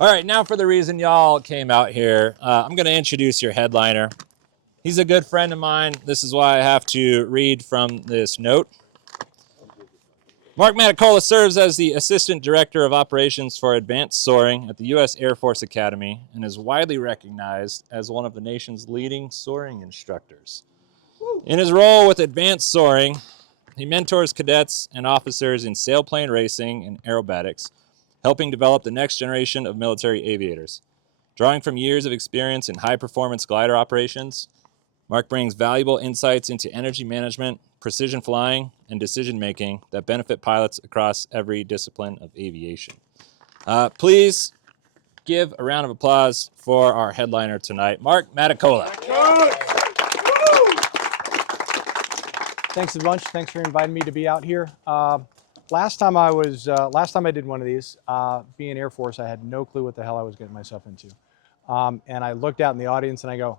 All right, now for the reason y'all came out here. I'm going to introduce your headliner. He's a good friend of mine. This is why I have to read from this note. Mark Matticola serves as the Assistant Director of Operations for Advanced Soaring at the U.S. Air Force Academy and is widely recognized as one of the nation's leading soaring instructors. In his role with Advanced Soaring, he mentors cadets and officers in sailplane racing and aerobatics, helping develop the next generation of military aviators. Drawing from years of experience in high-performance glider operations, Mark brings valuable insights into energy management, precision flying, and decision-making that benefit pilots across every discipline of aviation. Please give a round of applause for our headliner tonight, Mark Matticola. Thanks a bunch. Thanks for inviting me to be out here. Last time I did one of these, being Air Force, I had no clue what the hell I was getting myself into. And I looked out in the audience and I go,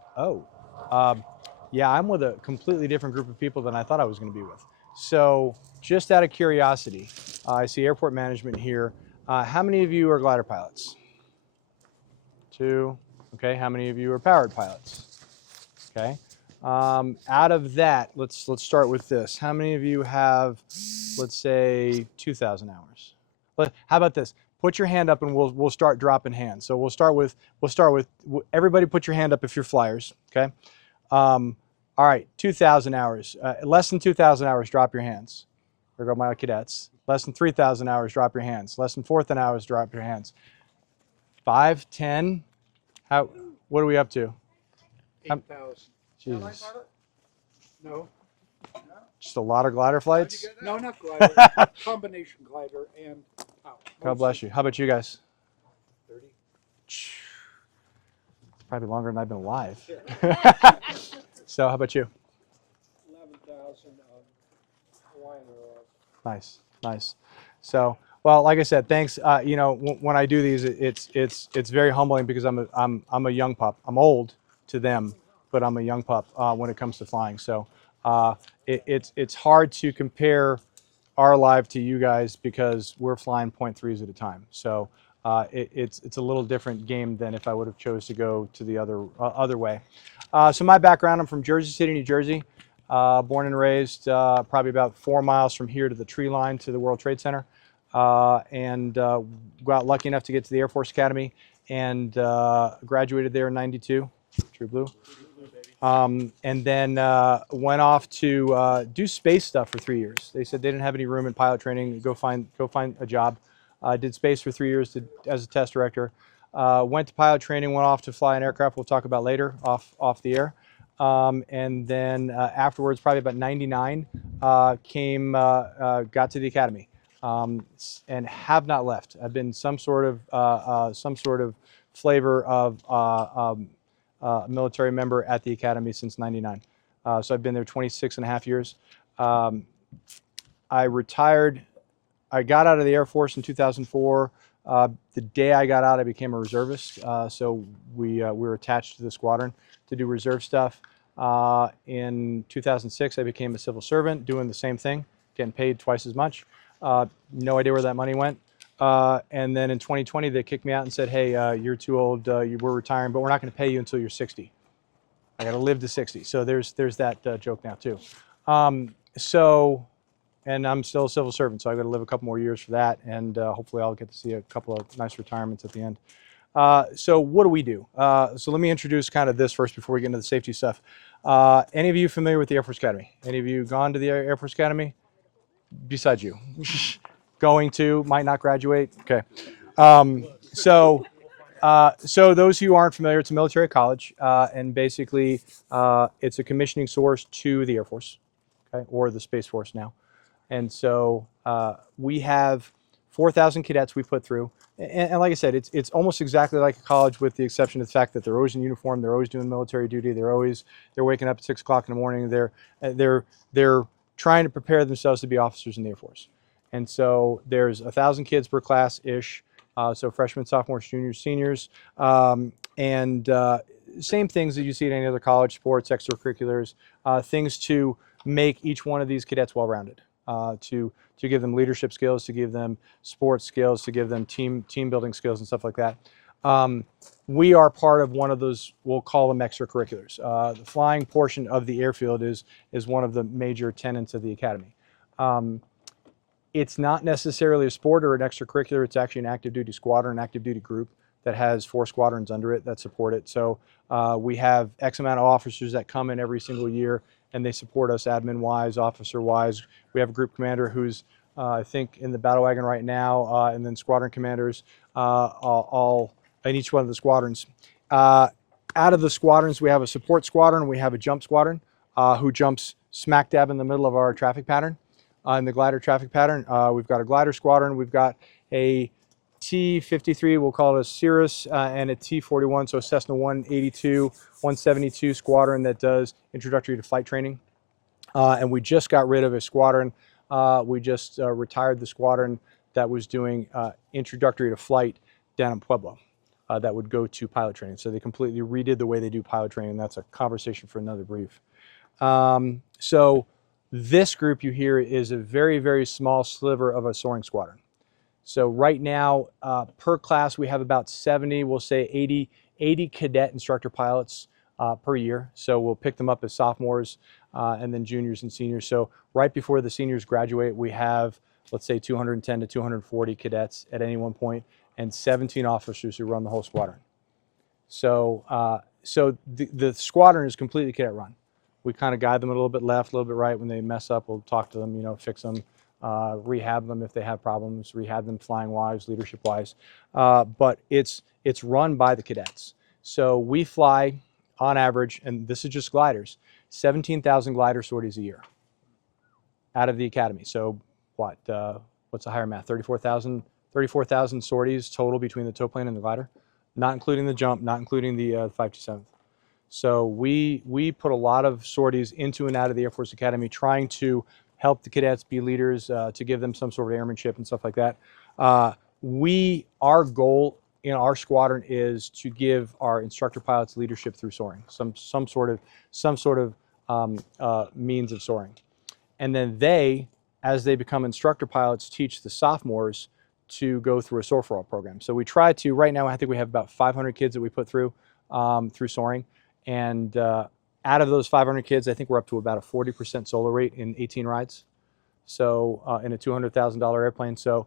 yeah, I'm with a completely different group of people than I thought I was going to be with. So just out of curiosity, I see airport management here. How many of you are glider pilots? 2. Okay. How many of you are powered pilots? Okay. Out of that, let's start with this. How many of you have, let's say, 2,000 hours? How about this? Put your hand up and we'll start dropping hands. So we'll start with everybody. Put your hand up if you're flyers. Okay. All right, 2,000 hours. Less than 2,000 hours, drop your hands. There go my cadets. Less than 3,000 hours, drop your hands. Less than 4,000 hours, drop your hands. 5, 10. What are we up to? 8,000. Jesus. No. Just a lot of glider flights? No, not glider. Combination glider and power. God bless you. How about you guys? 30. It's probably longer than I've been alive. So how about you? 11,000 Hawaiian. Nice, nice. So, well, like I said, thanks. You know, when I do these, it's very humbling because I'm a young pup. I'm old to them, but I'm a young pup when it comes to flying. So it's hard to compare our life to you guys because we're flying 0.3s at a time. So it's a little different game than if I would have chose to go to the other way. So my background, I'm from Jersey City, New Jersey. Born and raised probably about 4 miles from here to the tree line to the World Trade Center. And got lucky enough to get to the Air Force Academy and graduated there in '92, True Blue. And then went off to do space stuff for 3 years. They said they didn't have any room in pilot training. Go find a job. Did space for 3 years as a test director. Went to pilot training. Went off to fly an aircraft. We'll talk about later off the air. And then afterwards, probably about '99, got to the academy. And have not left. I've been some sort of flavor of military member at the academy since '99. So I've been there 26 and a half years. I retired. I got out of the Air Force in 2004. The day I got out, I became a reservist. So we were attached to the squadron to do reserve stuff. In 2006, I became a civil servant, doing the same thing, getting paid twice as much. No idea where that money went. And then in 2020, they kicked me out and said, hey, you're too old, we're retiring, but we're not going to pay you until you're 60. I got to live to 60. So there's that joke now too. And I'm still a civil servant, so I've got to live a couple more years for that, and hopefully I'll get to see a couple of nice retirements at the end. So what do we do? So let me introduce kind of this first before we get into the safety stuff. Any of you familiar with the Air Force Academy? Any of you gone to the Air Force Academy? Besides you. Going to, might not graduate. Okay. So those who aren't familiar, it's a military college, and basically it's a commissioning source to the Air Force, okay, or the Space Force now. And so we have 4,000 cadets we put through. And like I said, it's almost exactly like a college with the exception of the fact that they're always in uniform, they're always doing military duty, they're waking up at 6 o'clock in the morning, they're trying to prepare themselves to be officers in the Air Force. And so there's 1,000 kids per class-ish, so freshmen, sophomores, juniors, seniors, and same things that you see at any other college, sports, extracurriculars, things to make each one of these cadets well-rounded, to give them leadership skills, to give them sports skills, to give them team building skills and stuff like that. We are part of one of those, we'll call them extracurriculars. The flying portion of the airfield is one of the major tenets of the academy. It's not necessarily a sport or an extracurricular. It's actually an active duty squadron, an active duty group that has 4 squadrons under it that support it. So we have X amount of officers that come in every single year, and they support us admin-wise, officer-wise. We have a group commander who's, I think, in the battle wagon right now, and then squadron commanders all in each one of the squadrons. Out of the squadrons, we have a support squadron, we have a jump squadron who jumps smack dab in the middle of our traffic pattern. In the glider traffic pattern, we've got a glider squadron, we've got a T-53, we'll call it a Cirrus, and a T-41, so a Cessna 182, 172 squadron that does introductory to flight training. And we just got rid of a squadron. We just retired the squadron that was doing introductory to flight down in Pueblo. That would go to pilot training. So they completely redid the way they do pilot training. That's a conversation for another brief. So this group you hear is a very, very small sliver of a soaring squadron. So right now, per class, we have about 70, we'll say 80 cadet instructor pilots per year. So we'll pick them up as sophomores and then juniors and seniors. So right before the seniors graduate, we have, let's say, 210 to 240 cadets at any one point, and 17 officers who run the whole squadron. So, the squadron is completely cadet run. We kind of guide them a little bit left, a little bit right. When they mess up, we'll talk to them, you know, fix them, rehab them if they have problems, rehab them flying-wise, leadership-wise. But it's run by the cadets. So we fly, on average, and this is just gliders, 17,000 glider sorties a year out of the academy. So what? What's the higher math? 34,000 sorties total between the tow plane and the glider, not including the jump, not including the 527th. So we put a lot of sorties into and out of the Air Force Academy, trying to help the cadets be leaders, to give them some sort of airmanship and stuff like that. Our goal in our squadron is to give our instructor pilots leadership through soaring, some sort of means of soaring, and then they, as they become instructor pilots, teach the sophomores to go through a soar for all program. So we try to, right now I think we have about 500 kids that we put through soaring, and out of those 500 kids, I think we're up to about a 40% solo rate in 18 rides. So in a $200,000 airplane. So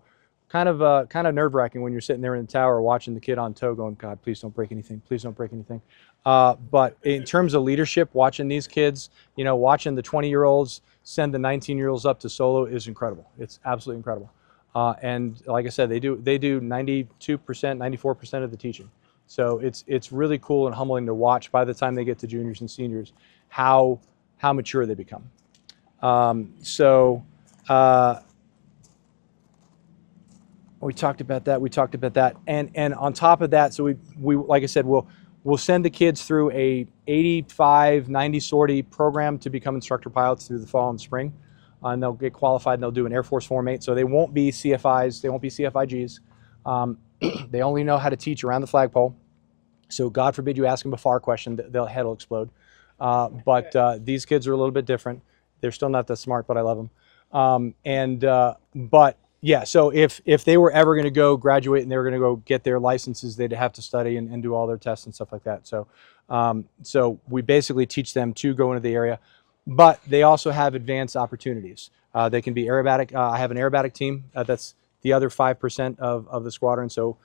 kind of nerve-wracking when you're sitting there in the tower watching the kid on tow going, God, please don't break anything, please don't break anything. But in terms of leadership, watching these kids, you know, watching the 20-year-olds send the 19-year-olds up to solo is incredible. It's absolutely incredible. And like I said, they do 92%, 94% of the teaching. So it's really cool and humbling to watch by the time they get to juniors and seniors how mature they become. We talked about that. And on top of that, so we like I said, we'll send the kids through a 85, 90 sortie program to become instructor pilots through the fall and spring. And they'll get qualified and they'll do an Air Force Form 8. So they won't be CFIs, they won't be CFIGs. They only know how to teach around the flagpole. So God forbid you ask them a FAR question, their head will explode. But these kids are a little bit different. They're still not that smart, but I love them. But yeah, so if they were ever going to go graduate and they were going to go get their licenses, they'd have to study and do all their tests and stuff like that. So we basically teach them to go into the area, but they also have advanced opportunities. They can be aerobatic. I have an aerobatic team. That's the other 5% of the squadron. So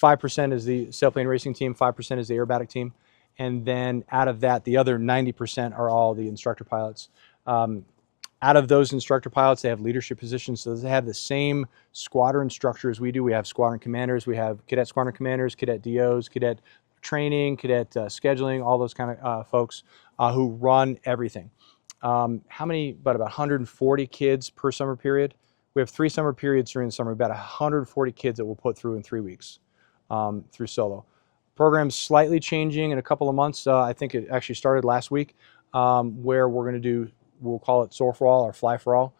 5% is the sailplane racing team, 5% is the aerobatic team. And then out of that, the other 90% are all the instructor pilots. Out of those instructor pilots, they have leadership positions. So they have the same squadron structure as we do. We have squadron commanders, we have cadet squadron commanders, cadet DOs, cadet training, cadet scheduling, all those kind of folks who run everything. How many? About 140 kids per summer period. We have 3 summer periods during the summer, about 140 kids that we'll put through in 3 weeks through solo. Program's slightly changing in a couple of months. I think it actually started last week, where we're going to do, we'll call it Soar for All or Fly for All,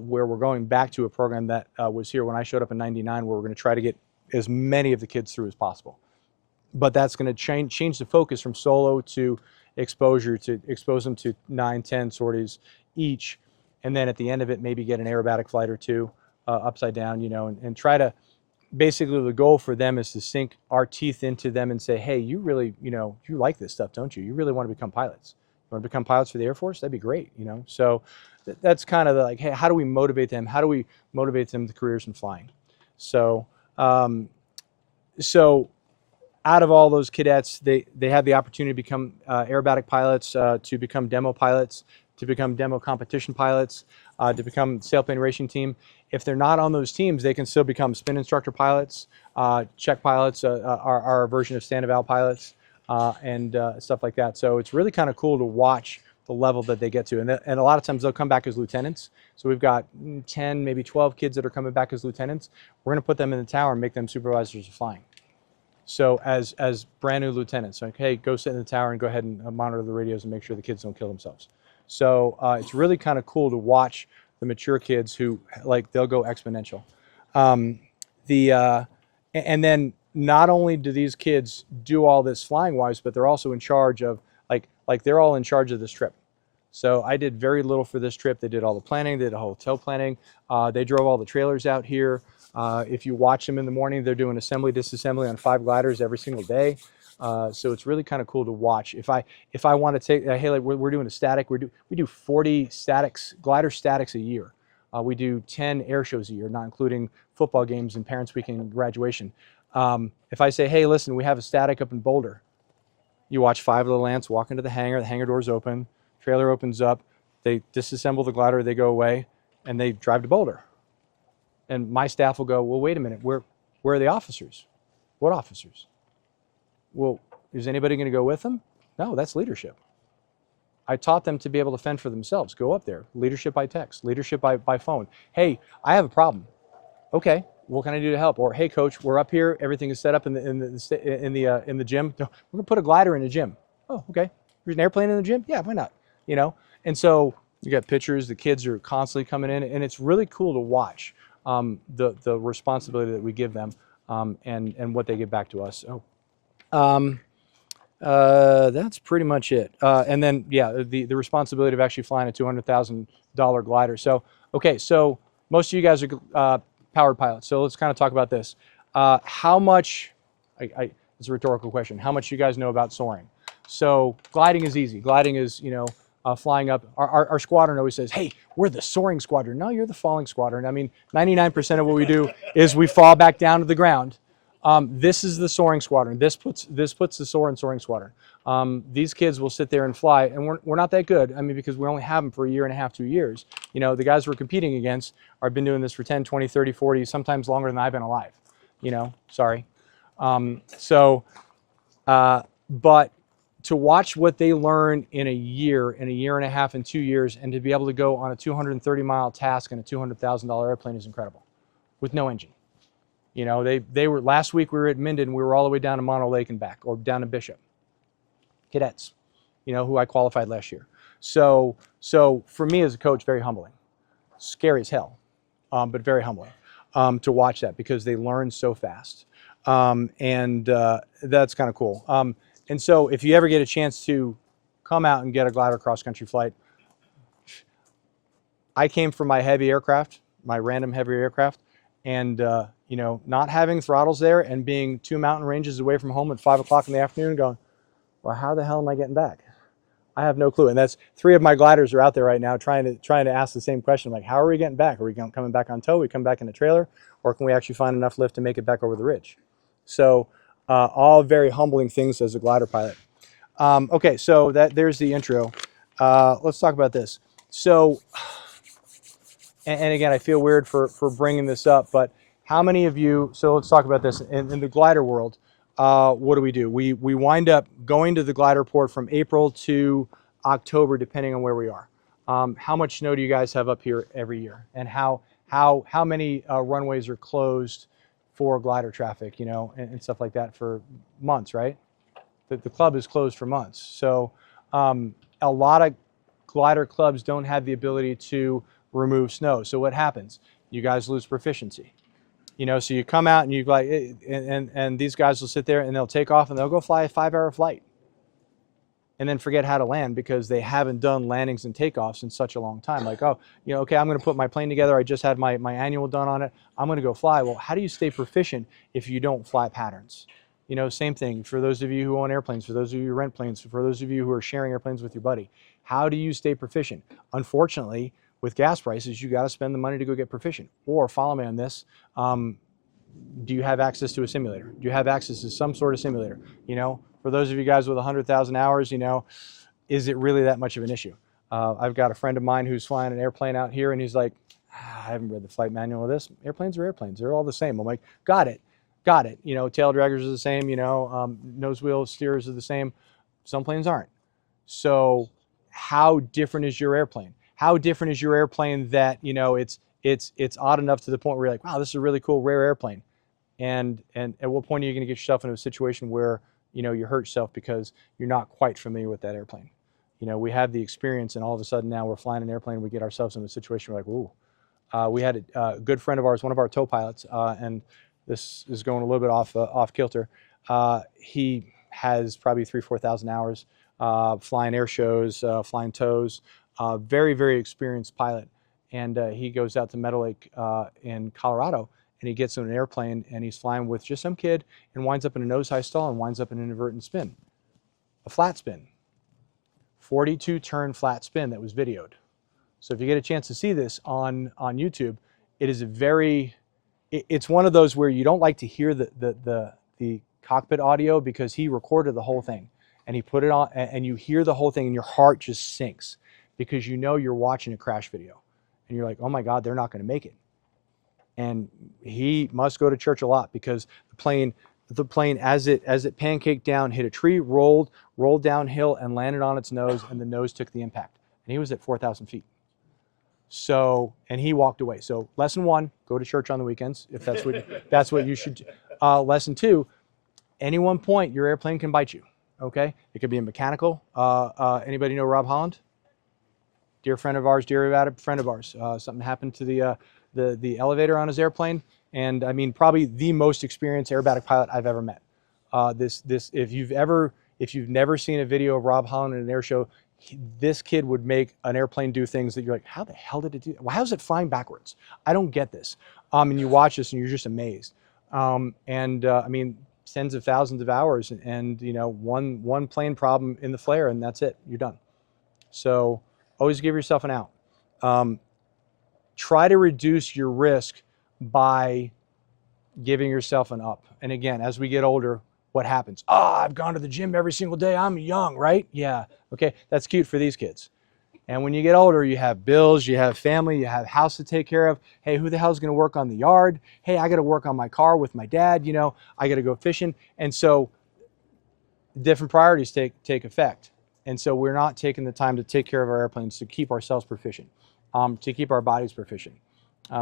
where we're going back to a program that was here when I showed up in '99, where we're going to try to get as many of the kids through as possible. But that's going to change the focus from solo to exposure, to expose them to 9, 10 sorties each, and then at the end of it, maybe get an aerobatic flight or 2 upside down, you know, and try to basically the goal for them is to sink our teeth into them and say, hey, you really, you like this stuff, don't you? You really want to become pilots. You want to become pilots for the Air Force? That'd be great, So that's kind of like, hey, how do we motivate them? How do we motivate them to careers in flying? So, so out of all those cadets, they have the opportunity to become aerobatic pilots, to become demo pilots, to become demo competition pilots, to become sailplane racing team. If they're not on those teams, they can still become spin instructor pilots, check pilots, our version of stand-eval pilots, and stuff like that. So it's really kind of cool to watch the level that they get to. And a lot of times they'll come back as lieutenants. So we've got 10, maybe 12 kids that are coming back as lieutenants. We're going to put them in the tower and make them supervisors of flying. So as brand new lieutenants, like, hey, go sit in the tower and go ahead and monitor the radios and make sure the kids don't kill themselves. So it's really kind of cool to watch the mature kids who, like, they'll go exponential. And then not only do these kids do all this flying wise, but they're also in charge of, like they're all in charge of this trip. So I did very little for this trip. They did all the planning, they did the hotel planning. They drove all the trailers out here. If you watch them in the morning, they're doing assembly, disassembly on 5 gliders every single day. So it's really kind of cool to watch. If I want to take, hey, like we're doing a static, we do 40 statics, glider statics a year. We do 10 air shows a year, not including football games and parents' weekend and graduation. If I say, hey, listen, we have a static up in Boulder, you watch 5 of the Lance walk into the hangar doors open, trailer opens up, they disassemble the glider, they go away, and they drive to Boulder. And my staff will go, well, wait a minute, where are the officers? What officers? Well, is anybody going to go with them? No, that's leadership. I taught them to be able to fend for themselves. Go up there. Leadership by text, leadership by phone. Hey, I have a problem. Okay, what can I do to help? Or hey, coach, we're up here. Everything is set up in the gym. We're gonna put a glider in the gym. Oh, okay. There's an airplane in the gym. Yeah, why not? And so you got pictures. The kids are constantly coming in, and it's really cool to watch the responsibility that we give them and what they give back to us. So. That's pretty much it. And then, yeah, the responsibility of actually flying a $200,000 glider. So, okay, so most of you guys are powered pilots. So let's kind of talk about this. How much, it's a rhetorical question, how much you guys know about soaring? So gliding is easy. Gliding is, flying up. Our squadron always says, hey, we're the soaring squadron. No, you're the falling squadron. I mean, 99% of what we do is we fall back down to the ground. This is the soaring squadron. This puts the soaring squadron. These kids will sit there and fly, and we're not that good. I mean, because we only have them for a year and a half, 2 years. The guys we're competing against have been doing this for 10, 20, 30, 40, sometimes longer than I've been alive. Sorry. But to watch what they learn in a year and a half, and 2 years, and to be able to go on a 230-mile task in a $200,000 airplane is incredible, with no engine. They were, last week we were at Minden, we were all the way down to Mono Lake and back, or down to Bishop. Cadets, who I qualified last year. So for me as a coach, very humbling. Scary as hell, but very humbling to watch that, because they learn so fast. And that's kind of cool. And so if you ever get a chance to come out and get a glider cross-country flight, I came from my heavy aircraft, my random heavy aircraft, and not having throttles there and being 2 mountain ranges away from home at 5 o'clock in the afternoon, going, well, how the hell am I getting back? I have no clue. And that's 3 of my gliders are out there right now trying to ask the same question, like, how are we getting back? Are we coming back on tow? We come back in a trailer, or can we actually find enough lift to make it back over the ridge? So all very humbling things as a glider pilot. Okay, so there's the intro. Let's talk about this. So, and again, I feel weird for bringing this up, but how many of you, so let's talk about this. In the glider world, what do? We wind up going to the Gliderport from April to October, depending on where we are. How much snow do you guys have up here every year? And how many runways are closed for glider traffic, and stuff like that for months, right? The club is closed for months. So a lot of glider clubs don't have the ability to remove snow. So what happens? You guys lose proficiency. So you come out and you glide, and these guys will sit there and they'll take off and they'll go fly a 5-hour flight. and then forget how to land because they haven't done landings and takeoffs in such a long time. Like, oh, okay, I'm going to put my plane together. I just had my annual done on it. I'm going to go fly. Well, how do you stay proficient if you don't fly patterns? Same thing for those of you who own airplanes, for those of you who rent planes, for those of you who are sharing airplanes with your buddy. How do you stay proficient? Unfortunately, with gas prices, you got to spend the money to go get proficient. Or follow me on this. Do you have access to a simulator? Do you have access to some sort of simulator? For those of you guys with 100,000 hours, is it really that much of an issue? I've got a friend of mine who's flying an airplane out here, and he's like, I haven't read the flight manual of this. Airplanes are airplanes. They're all the same. I'm like, got it. Tail draggers are the same. Nose wheel steers are the same. Some planes aren't. So how different is your airplane? How different is your airplane that, it's odd enough to the point where you're like, wow, this is a really cool, rare airplane. And at what point are you going to get yourself into a situation where, you hurt yourself because you're not quite familiar with that airplane? We have the experience, and all of a sudden now we're flying an airplane and we get ourselves in a situation where we're like, ooh. We had a good friend of ours, one of our tow pilots, and this is going a little bit off kilter. He has probably 3,000-4,000 hours flying air shows, flying tows, very, very experienced pilot. And he goes out to Meadow Lake in Colorado, and he gets in an airplane and he's flying with just some kid and winds up in a nose-high stall and winds up in an inadvertent spin, a flat spin, 42-turn flat spin that was videoed. So if you get a chance to see this on YouTube, it is it's one of those where you don't like to hear the cockpit audio because he recorded the whole thing and he put it on, and you hear the whole thing and your heart just sinks because you're watching a crash video and you're like, oh my God, they're not going to make it. And he must go to church a lot because the plane as it pancaked down, hit a tree, rolled downhill and landed on its nose, and the nose took the impact. And he was at 4,000 feet. So, and he walked away. So lesson 1, go to church on the weekends if that's what you should do. Lesson 2, any one point your airplane can bite you. Okay, it could be a mechanical. Anybody know Rob Holland? Dear friend of ours, something happened to the elevator on his airplane, and I mean probably the most experienced aerobatic pilot I've ever met. If you've never seen a video of Rob Holland in an air show, this kid would make an airplane do things that you're like, how the hell did it do that? Well, how's it flying backwards? I don't get this. And you watch this and you're just amazed. I mean, tens of thousands of hours and one plane problem in the flare and that's it, you're done. So always give yourself an out. Try to reduce your risk by giving yourself an up. And again, as we get older, what happens? I've gone to the gym every single day. I'm young, right? Yeah. Okay. That's cute for these kids. And when you get older, you have bills, you have family, you have house to take care of. Hey, who the hell is going to work on the yard? Hey, I got to work on my car with my dad. I got to go fishing. And so different priorities take effect. And so we're not taking the time to take care of our airplanes to keep ourselves proficient, to keep our bodies proficient.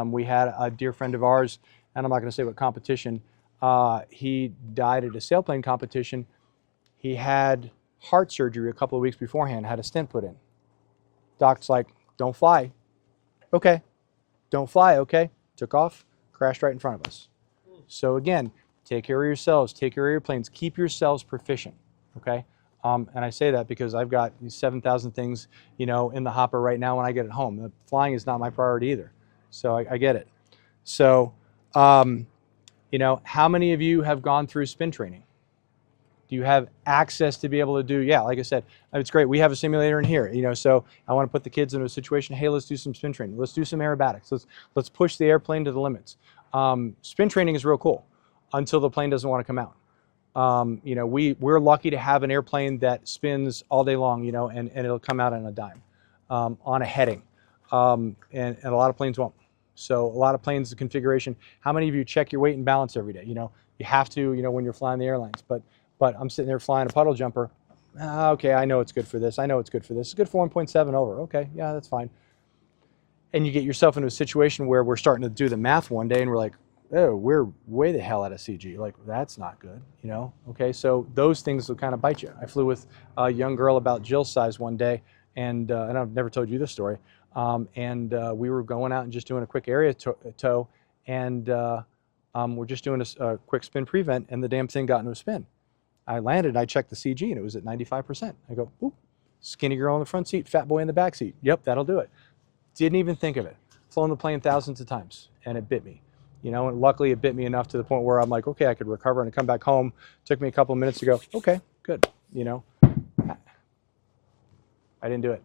We had a dear friend of ours, and I'm not going to say what competition, he died at a sailplane competition. He had heart surgery a couple of weeks beforehand, had a stent put in. Doc's like, don't fly. Okay. Don't fly, okay. Took off, crashed right in front of us. So again, take care of yourselves, take care of your planes, keep yourselves proficient, okay? And I say that because I've got these 7,000 things, in the hopper right now when I get at home. The flying is not my priority either. So I get it. So, how many of you have gone through spin training? Do you have access to be able to do, yeah, like I said, it's great. We have a simulator in here, so I want to put the kids into a situation, hey, let's do some spin training. Let's do some aerobatics. Let's push the airplane to the limits. Spin training is real cool until the plane doesn't want to come out. We're lucky to have an airplane that spins all day long, and it'll come out on a dime, on a heading. And a lot of planes won't. So a lot of planes, the configuration, how many of you check your weight and balance every day? You have to, when you're flying the airlines, but I'm sitting there flying a puddle jumper. Okay, I know it's good for this. I know it's good for this. It's good for 1.7 over. Okay, yeah, that's fine. And you get yourself into a situation where we're starting to do the math one day and we're like, oh, we're way the hell out of CG. Like, that's not good, Okay, so those things will kind of bite you. I flew with a young girl about Jill's size one day, and I've never told you this story. We were going out and just doing a quick area tow, and we're just doing a quick spin prevent, and the damn thing got into a spin. I landed, I checked the CG, and it was at 95%. I go, oop, skinny girl in the front seat, fat boy in the back seat. Yep, that'll do it. Didn't even think of it. Flown the plane thousands of times, and it bit me. And luckily it bit me enough to the point where I'm like, okay, I could recover and come back home. Took me a couple of minutes to go, okay, good. I didn't do it.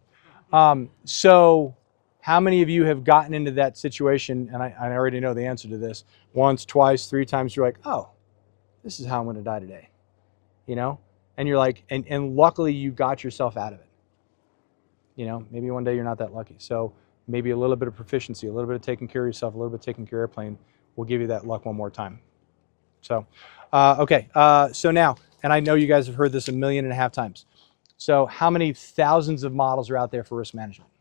So how many of you have gotten into that situation, and I already know the answer to this, once, twice, 3 times, you're like, oh, this is how I'm gonna die today, And you're like, and luckily you got yourself out of it. Maybe one day you're not that lucky. So maybe a little bit of proficiency, a little bit of taking care of yourself, a little bit of taking care of airplane will give you that luck one more time. So, okay, so now, and I know you guys have heard this 1.5 million times. So how many thousands of models are out there for risk management?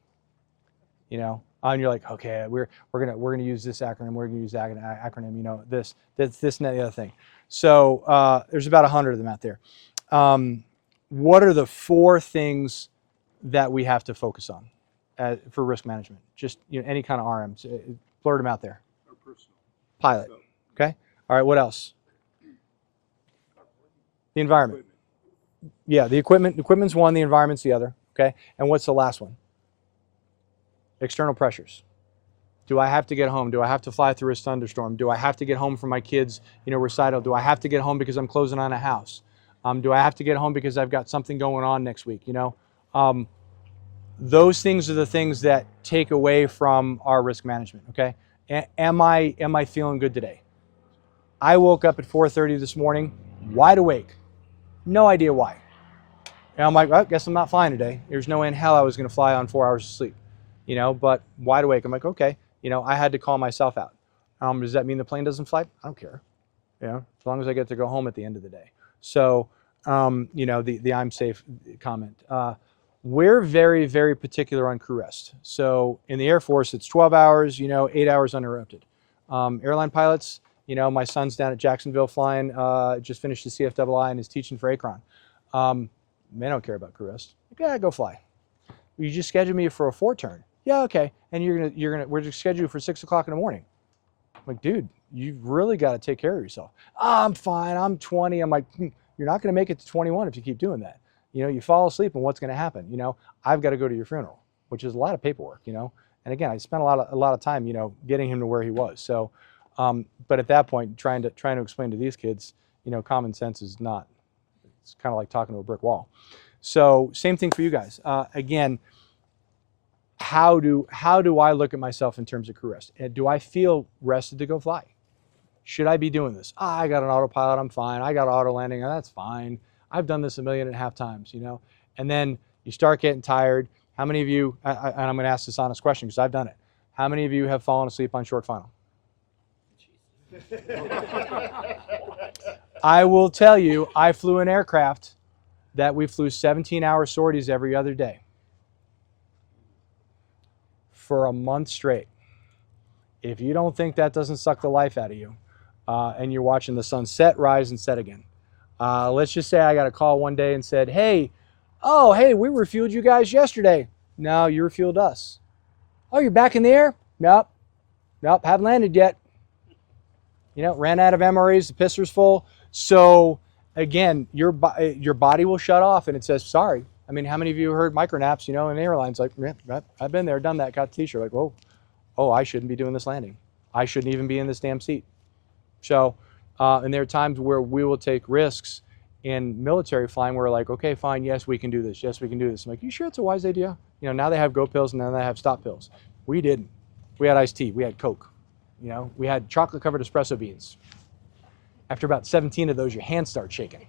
And you're like, okay, we're gonna use this acronym, we're gonna use that acronym, this and that, the other thing. So there's about 100 of them out there. What are the 4 things that we have to focus on for risk management? Just any kind of RMs, blurt them out there. Pilot. Okay. All right. What else? The environment. Yeah, the equipment. Equipment's one. The environment's the other. Okay. And what's the last one? External pressures. Do I have to get home? Do I have to fly through a thunderstorm? Do I have to get home for my kids' recital? Do I have to get home because I'm closing on a house? Do I have to get home because I've got something going on next week? Those things are the things that take away from our risk management. Okay. Am I feeling good today? I woke up at 4:30 this morning, wide awake, no idea why. And I'm like, well, guess I'm not flying today. There's no way in hell I was going to fly on 4 hours of sleep, but wide awake. I'm like, okay, I had to call myself out. Does that mean the plane doesn't fly? I don't care, as long as I get to go home at the end of the day. So, the I'm safe comment. We're very, very particular on crew rest. So in the Air Force, it's 12 hours, 8 hours uninterrupted. Airline pilots, my son's down at Jacksonville flying, just finished the CFII and is teaching for ACRON. They don't care about crew rest. Yeah, go fly. You just schedule me for a 4-turn. Yeah, okay. And we're just scheduled for 6 o'clock in the morning. I'm like, dude, you've really got to take care of yourself. Oh, I'm fine. I'm 20. I'm like, you're not going to make it to 21 if you keep doing that. You fall asleep and what's going to happen? I've got to go to your funeral, which is a lot of paperwork, And again, I spent a lot of time, getting him to where he was. So, but at that point, trying to explain to these kids, common sense is not. It's kind of like talking to a brick wall. So, same thing for you guys. Again, how do I look at myself in terms of crew rest? Do I feel rested to go fly? Should I be doing this? I got an autopilot. I'm fine. I got auto landing. That's fine. I've done this 1.5 million times, and then you start getting tired. How many of you, and I'm going to ask this honest question because I've done it. How many of you have fallen asleep on short final? I will tell you, I flew an aircraft that we flew 17-hour sorties every other day for a month straight. If you don't think that doesn't suck the life out of you, and you're watching the sun set, rise, and set again. Let's just say I got a call one day and said, hey, we refueled you guys yesterday. No, you refueled us. Oh, you're back in the air? Nope, haven't landed yet. Ran out of MREs, the pisser's full. So again, your body will shut off and it says, sorry. I mean, how many of you heard micronaps, in airlines? Like, yeah, I've been there, done that, got the t-shirt. Like, whoa, I shouldn't be doing this landing. I shouldn't even be in this damn seat. So, and there are times where we will take risks in military flying where we're like, okay, fine, yes, we can do this. Yes, we can do this. I'm like, you sure it's a wise idea? Now they have go pills and now they have stop pills. We didn't. We had iced tea. We had Coke. We had chocolate covered espresso beans. After about 17 of those, your hands start shaking.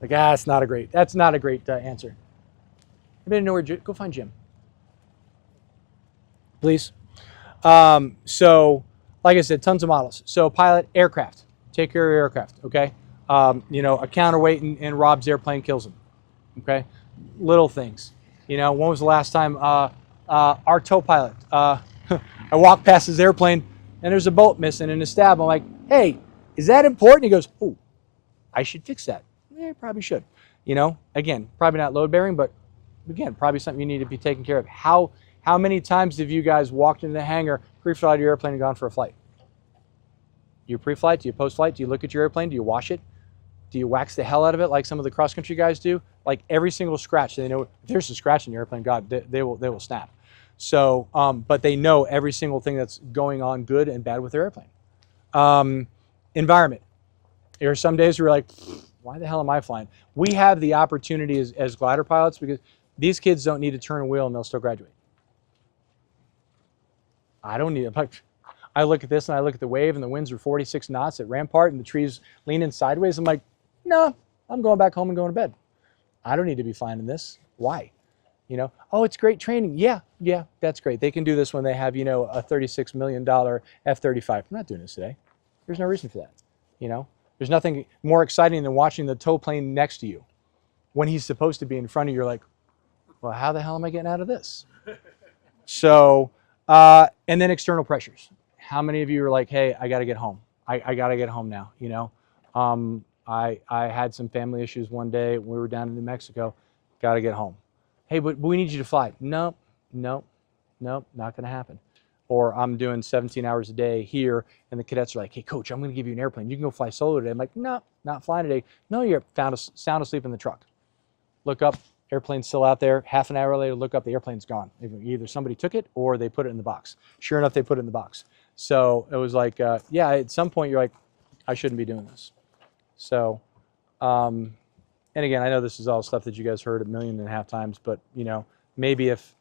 Like, that's not a great answer. Anybody know where, go find Jim. Please. So, like I said, tons of models. So pilot, aircraft. Take care of your aircraft, okay? A counterweight in Rob's airplane kills him, okay? Little things. When was the last time our tow pilot, I walked past his airplane and there's a bolt missing in his stab. I'm like, hey, is that important? He goes, oh, I should fix that. Yeah, probably should. Again, probably not load bearing, but again, probably something you need to be taken care of. How many times have you guys walked into the hangar, pre-flight your airplane and gone for a flight? Do you pre-flight? Do you post-flight? Do you look at your airplane? Do you wash it? Do you wax the hell out of it like some of the cross country guys do? Like every single scratch, they know if there's a scratch in your airplane, God, they will snap. So, but they know every single thing that's going on, good and bad, with their airplane. Environment. There are some days where you're like, why the hell am I flying? We have the opportunity as glider pilots because these kids don't need to turn a wheel and they'll still graduate. I don't need it. I look at this and I look at the wave and the winds are 46 knots at Rampart and the trees leaning sideways. I'm like, no, I'm going back home and going to bed. I don't need to be flying in this. Why? You know, oh, it's great training. Yeah, that's great. They can do this when they have, you know, a $36 million F-35. I'm not doing this today. There's no reason for that. You know, there's nothing more exciting than watching the tow plane next to you when he's supposed to be in front of you. You're like, well, how the hell am I getting out of this? So, and then external pressures. How many of you are like, hey, I got to get home. I got to get home now, you know? I had some family issues one day. We were down in New Mexico. Got to get home. Hey, but we need you to fly. Nope, not going to happen. Or I'm doing 17 hours a day here, and the cadets are like, hey, coach, I'm going to give you an airplane. You can go fly solo today. I'm like, no, not flying today. No, you're sound asleep in the truck. Look up, airplane's still out there. Half an hour later, look up, the airplane's gone. Either somebody took it or they put it in the box. Sure enough, they put it in the box. So it was like, yeah, at some point you're like, I shouldn't be doing this. So, and again, I know this is all stuff that you guys heard 1.5 million times, but you know, maybe if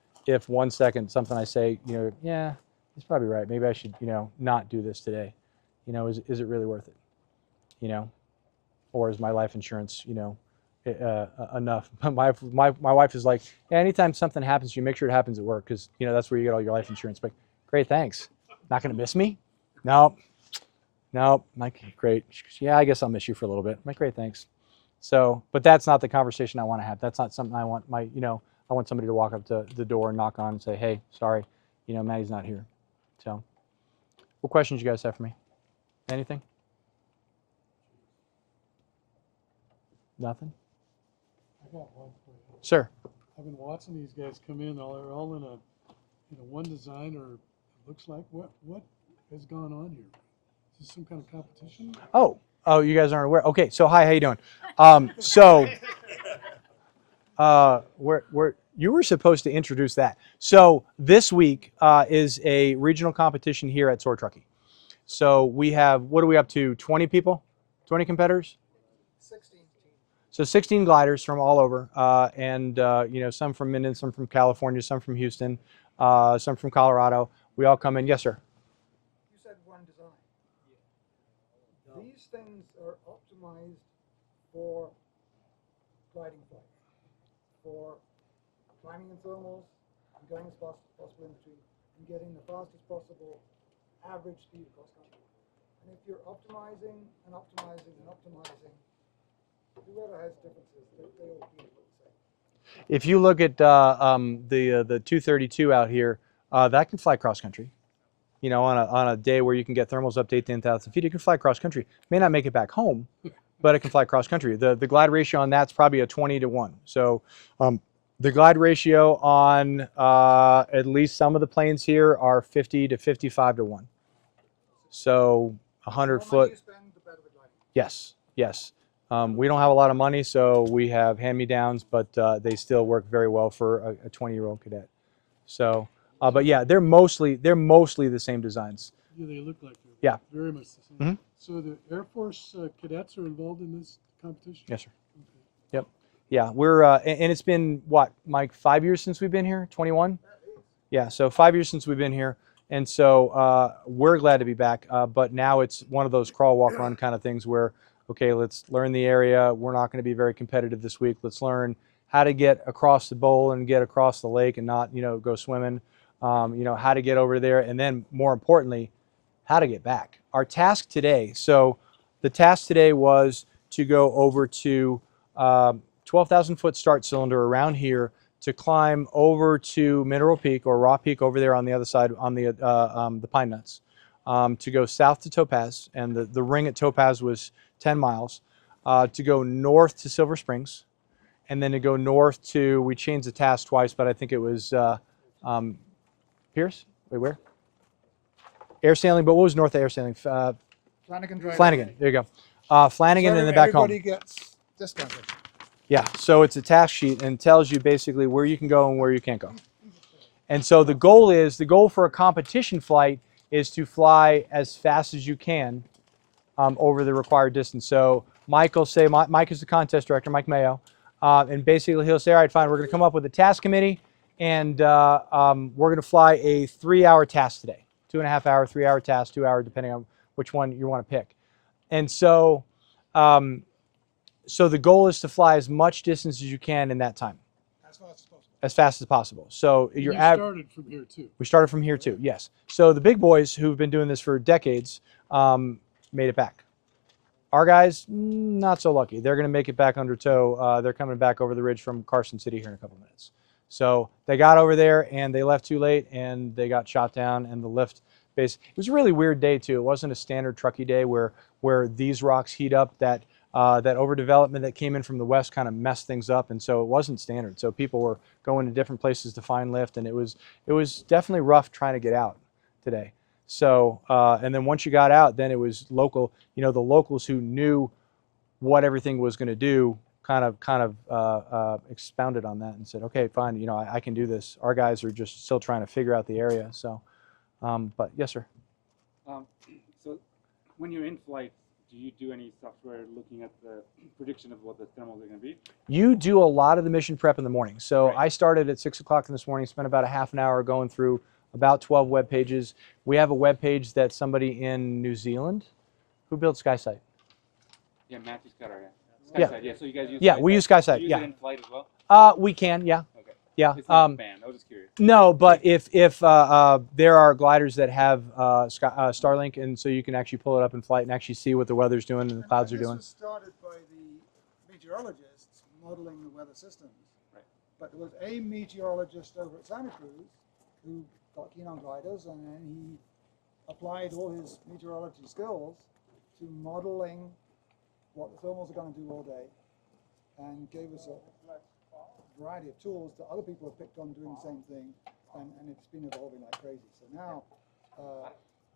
1 second something I say, you know, yeah, he's probably right. Maybe I should, you know, not do this today. You know, is it really worth it? You know, or is my life insurance, you know, enough? My wife is like, yeah, anytime something happens to you, make sure it happens at work because, you know, that's where you get all your life insurance. But great, thanks. Not going to miss me? Nope. I'm like, great. She goes, yeah, I guess I'll miss you for a little bit. I'm like, great, thanks. So, but that's not the conversation I want to have. That's not something I want you know, I want somebody to walk up to the door and knock on and say, hey, sorry, you know, Maddie's not here. So, what questions you guys have for me? Anything? Nothing? I got one for you. Sir. I've been watching these guys come in. They're all in a, you know, one design, or it looks like. What has gone on here? Is this some kind of competition? Oh, you guys aren't aware. Okay, so hi, how you doing? You were supposed to introduce that. So this week is a regional competition here at Soar Truckee. So we have, what are we up to? 20 people? 20 competitors? 16. So 16 gliders from all over, and you know, some from Minden, some from California, some from Houston, some from Colorado. We all come in. Yes, sir. You said one design. These things are optimized for gliding flight, for climbing in thermals, and going as fast as possible in between, and getting the fastest possible average speed across country. And if you're optimizing and optimizing and optimizing, whoever has differences, they all feel the same. If you look at the 232 out here, that can fly cross country. You know, on a day where you can get thermals up to 10,000 feet, it can fly cross country. May not make it back home, but it can fly cross country. The glide ratio on that's probably a 20 to 1. So the glide ratio on at least some of the planes here are 50 to 55 to 1. So 100 The more money foot. you spend, the better the gliding. Yes. We don't have a lot of money, so we have hand-me-downs, but they still work very well for a 20-year-old cadet. So, but yeah, they're mostly the same designs. Yeah, they look like they're Yeah. very much the same. Mhm. So the Air Force cadets are involved in this competition? Yes, sir. Okay. Yep. Yeah, we're and it's been what, Mike, 5 years since we've been here? 21? Yeah, so 5 years since we've been here, and so we're glad to be back. But now it's one of those crawl, walk, run kind of things where, okay, let's learn the area. We're not going to be very competitive this week. Let's learn how to get across the bowl and get across the lake and not, you know, go swimming. You know, how to get over there, and then more importantly, how to get back. Our task today, so the task today was to go over to 12,000 foot start cylinder around here to climb over to Mineral Peak or Raw Peak over there on the other side on the Pine Nuts, to go south to Topaz, and the ring at Topaz was 10 miles, to go north to Silver Springs, and then to go north to, we changed the task twice, but I think it was Pierce? Wait, where? Air sailing, but what was north of air sailing? Flanagan Drive. Flanagan, there you Flanagan So and then back home. everybody gets discounted. Yeah, so it's a task sheet and tells you basically where you can go and where you can't go. And so the goal for a competition flight is to fly as fast as you can over the required distance. So Mike will say, Mike is the contest director, Mike Mayo, and basically he'll say, all right, fine, we're going to come up with a task committee, and we're going to fly a 3-hour task today. 2.5 hour, 3-hour task, 2 hour, depending on which one you want to pick. And so, so the goal is to fly as much distance as you can in that time, As fast as possible. as fast as possible. So And your you average. started from here too. We started from here too, yes. So the big boys who've been doing this for decades made it back. Our guys, not so lucky. They're going to make it back under tow. They're coming back over the ridge from Carson City here in a couple minutes. So they got over there and they left too late and they got shot down and the lift base. It was a really weird day too. It wasn't a standard Truckee day where these rocks heat up. That overdevelopment that came in from the west kind of messed things up, and so it wasn't standard. So people were going to different places to find lift, and it was definitely rough trying to get out today. So and then once you got out, then it was local. You know, the locals who knew what everything was going to do kind of expounded on that and said, okay, fine, you know, I can do this. Our guys are just still trying to figure out the area. So, but yes, sir. So when you're in flight, do you do any software looking at the prediction of what the thermals are going to be? You do a lot of the mission prep in the morning. So Right. I started at 6 o'clock this morning, spent about a half an hour going through about 12 web pages. We have a web page that somebody in New Zealand who built SkySight. Yeah, Matthew's got our Yeah. SkySight. Yeah, so you guys use Yeah, SkySight. we use Do SkySight. you use Yeah. it in flight as well? We can. Yeah. Okay. Yeah. It's not banned. I was just curious. No, but if there are gliders that have Starlink, and so you can actually pull it up in flight and actually see what the weather's doing and the clouds are This doing. was started by the meteorologists modeling the weather systems. Right. But there was a meteorologist over at Santa Cruz who got keen on gliders, and then he applied all his meteorology skills to modeling what the thermals are going to do all day, and gave us a variety of tools that other people have picked on doing the same thing, and it's been evolving like crazy. So now,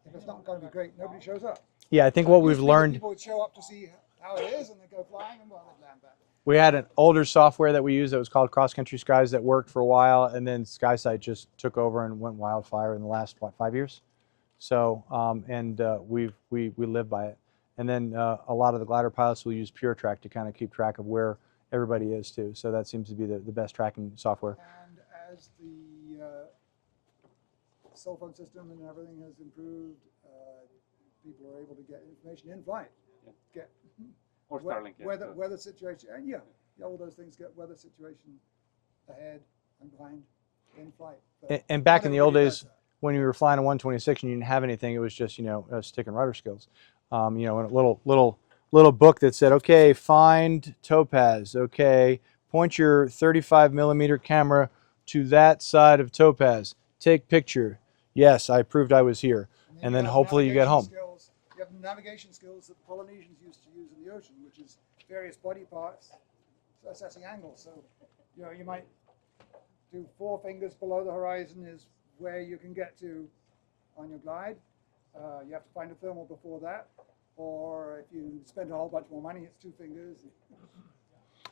if it's not going to be great, nobody shows up. Yeah, I think what It used we've to be that learned. people would show up to see how it is, and they go flying, and well, they land back. We had an older software that we used that was called Cross Country Skies that worked for a while, and then SkySight just took over and went wildfire in the last 5 years. So we live by it. And then a lot of the glider pilots will use PureTrack to kind of keep track of where everybody is too. So that seems to be the best tracking software. And as the cell phone system and everything has improved, people are able to get information in flight. Yeah. Get Or Starlink. Yeah. weather situation, and yeah, all those things, get weather situation ahead and behind in flight. But And back in not the old everybody days, does that. when you were flying a 126 and you didn't have anything, it was just, you know, stick and rudder skills. You know, and a little book that said, okay, find topaz. Okay, point your 35 millimeter camera to that side of topaz. Take picture. Yes, I proved I was here. And then have hopefully you get navigation home. Skills. You have navigation skills that the Polynesians used to use in the ocean, which is various body parts assessing angles. So, you know, you might do 4 fingers below the horizon is where you can get to on your glide. You have to find a thermal before that, or if you spend a whole bunch more money, it's 2 fingers.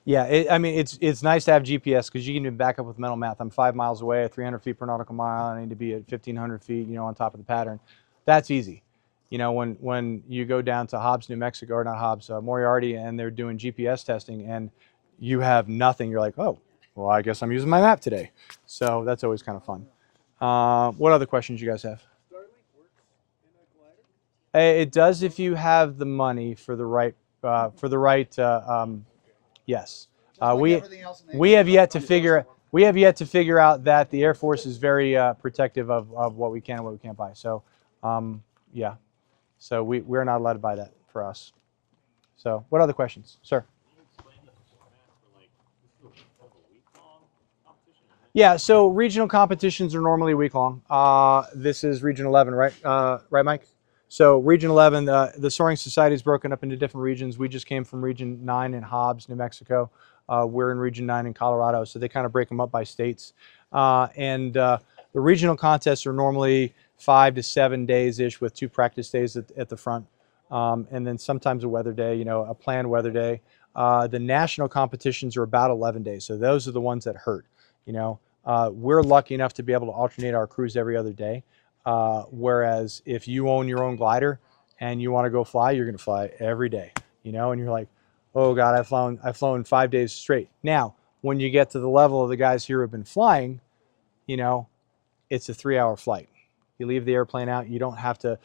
Yeah, I mean, it's nice to have GPS because you can even back up with mental math. I'm 5 miles away at 300 feet per nautical mile. I need to be at 1,500 feet, you know, on top of the pattern. That's easy. You know, when you go down to Hobbs, New Mexico, or not Hobbs, Moriarty, and they're doing GPS testing, and you have nothing, you're like, oh, well, I guess I'm using my map today. So that's always kind of fun. What other questions you guys have? It does if you have the money for the right, yes. Just like We everything else in we have aviation, yet to it's figure out that the Air Force is very protective of what we can and what we can't buy. So yeah, so we're not allowed to buy that for us. So what other questions, sir? Yeah, so regional competitions are normally a week long. This is Region 11, right? Right, Mike? So Region 11, the Soaring Society is broken up into different regions. We just came from Region 9 in Hobbs, New Mexico. We're in Region 9 in Colorado, so they kind of break them up by states. The regional contests are normally 5 to 7 days-ish with 2 practice days at the front. and then sometimes a weather day, a planned weather day. The national competitions are about 11 days, so those are the ones that hurt. We're lucky enough to be able to alternate our crews every other day, whereas if you own your own glider and you want to go fly, you're going to fly every day, and you're like, oh God, I've flown 5 days straight. Now, when you get to the level of the guys here who have been flying, it's a 3-hour flight. You leave the airplane out. You don't have to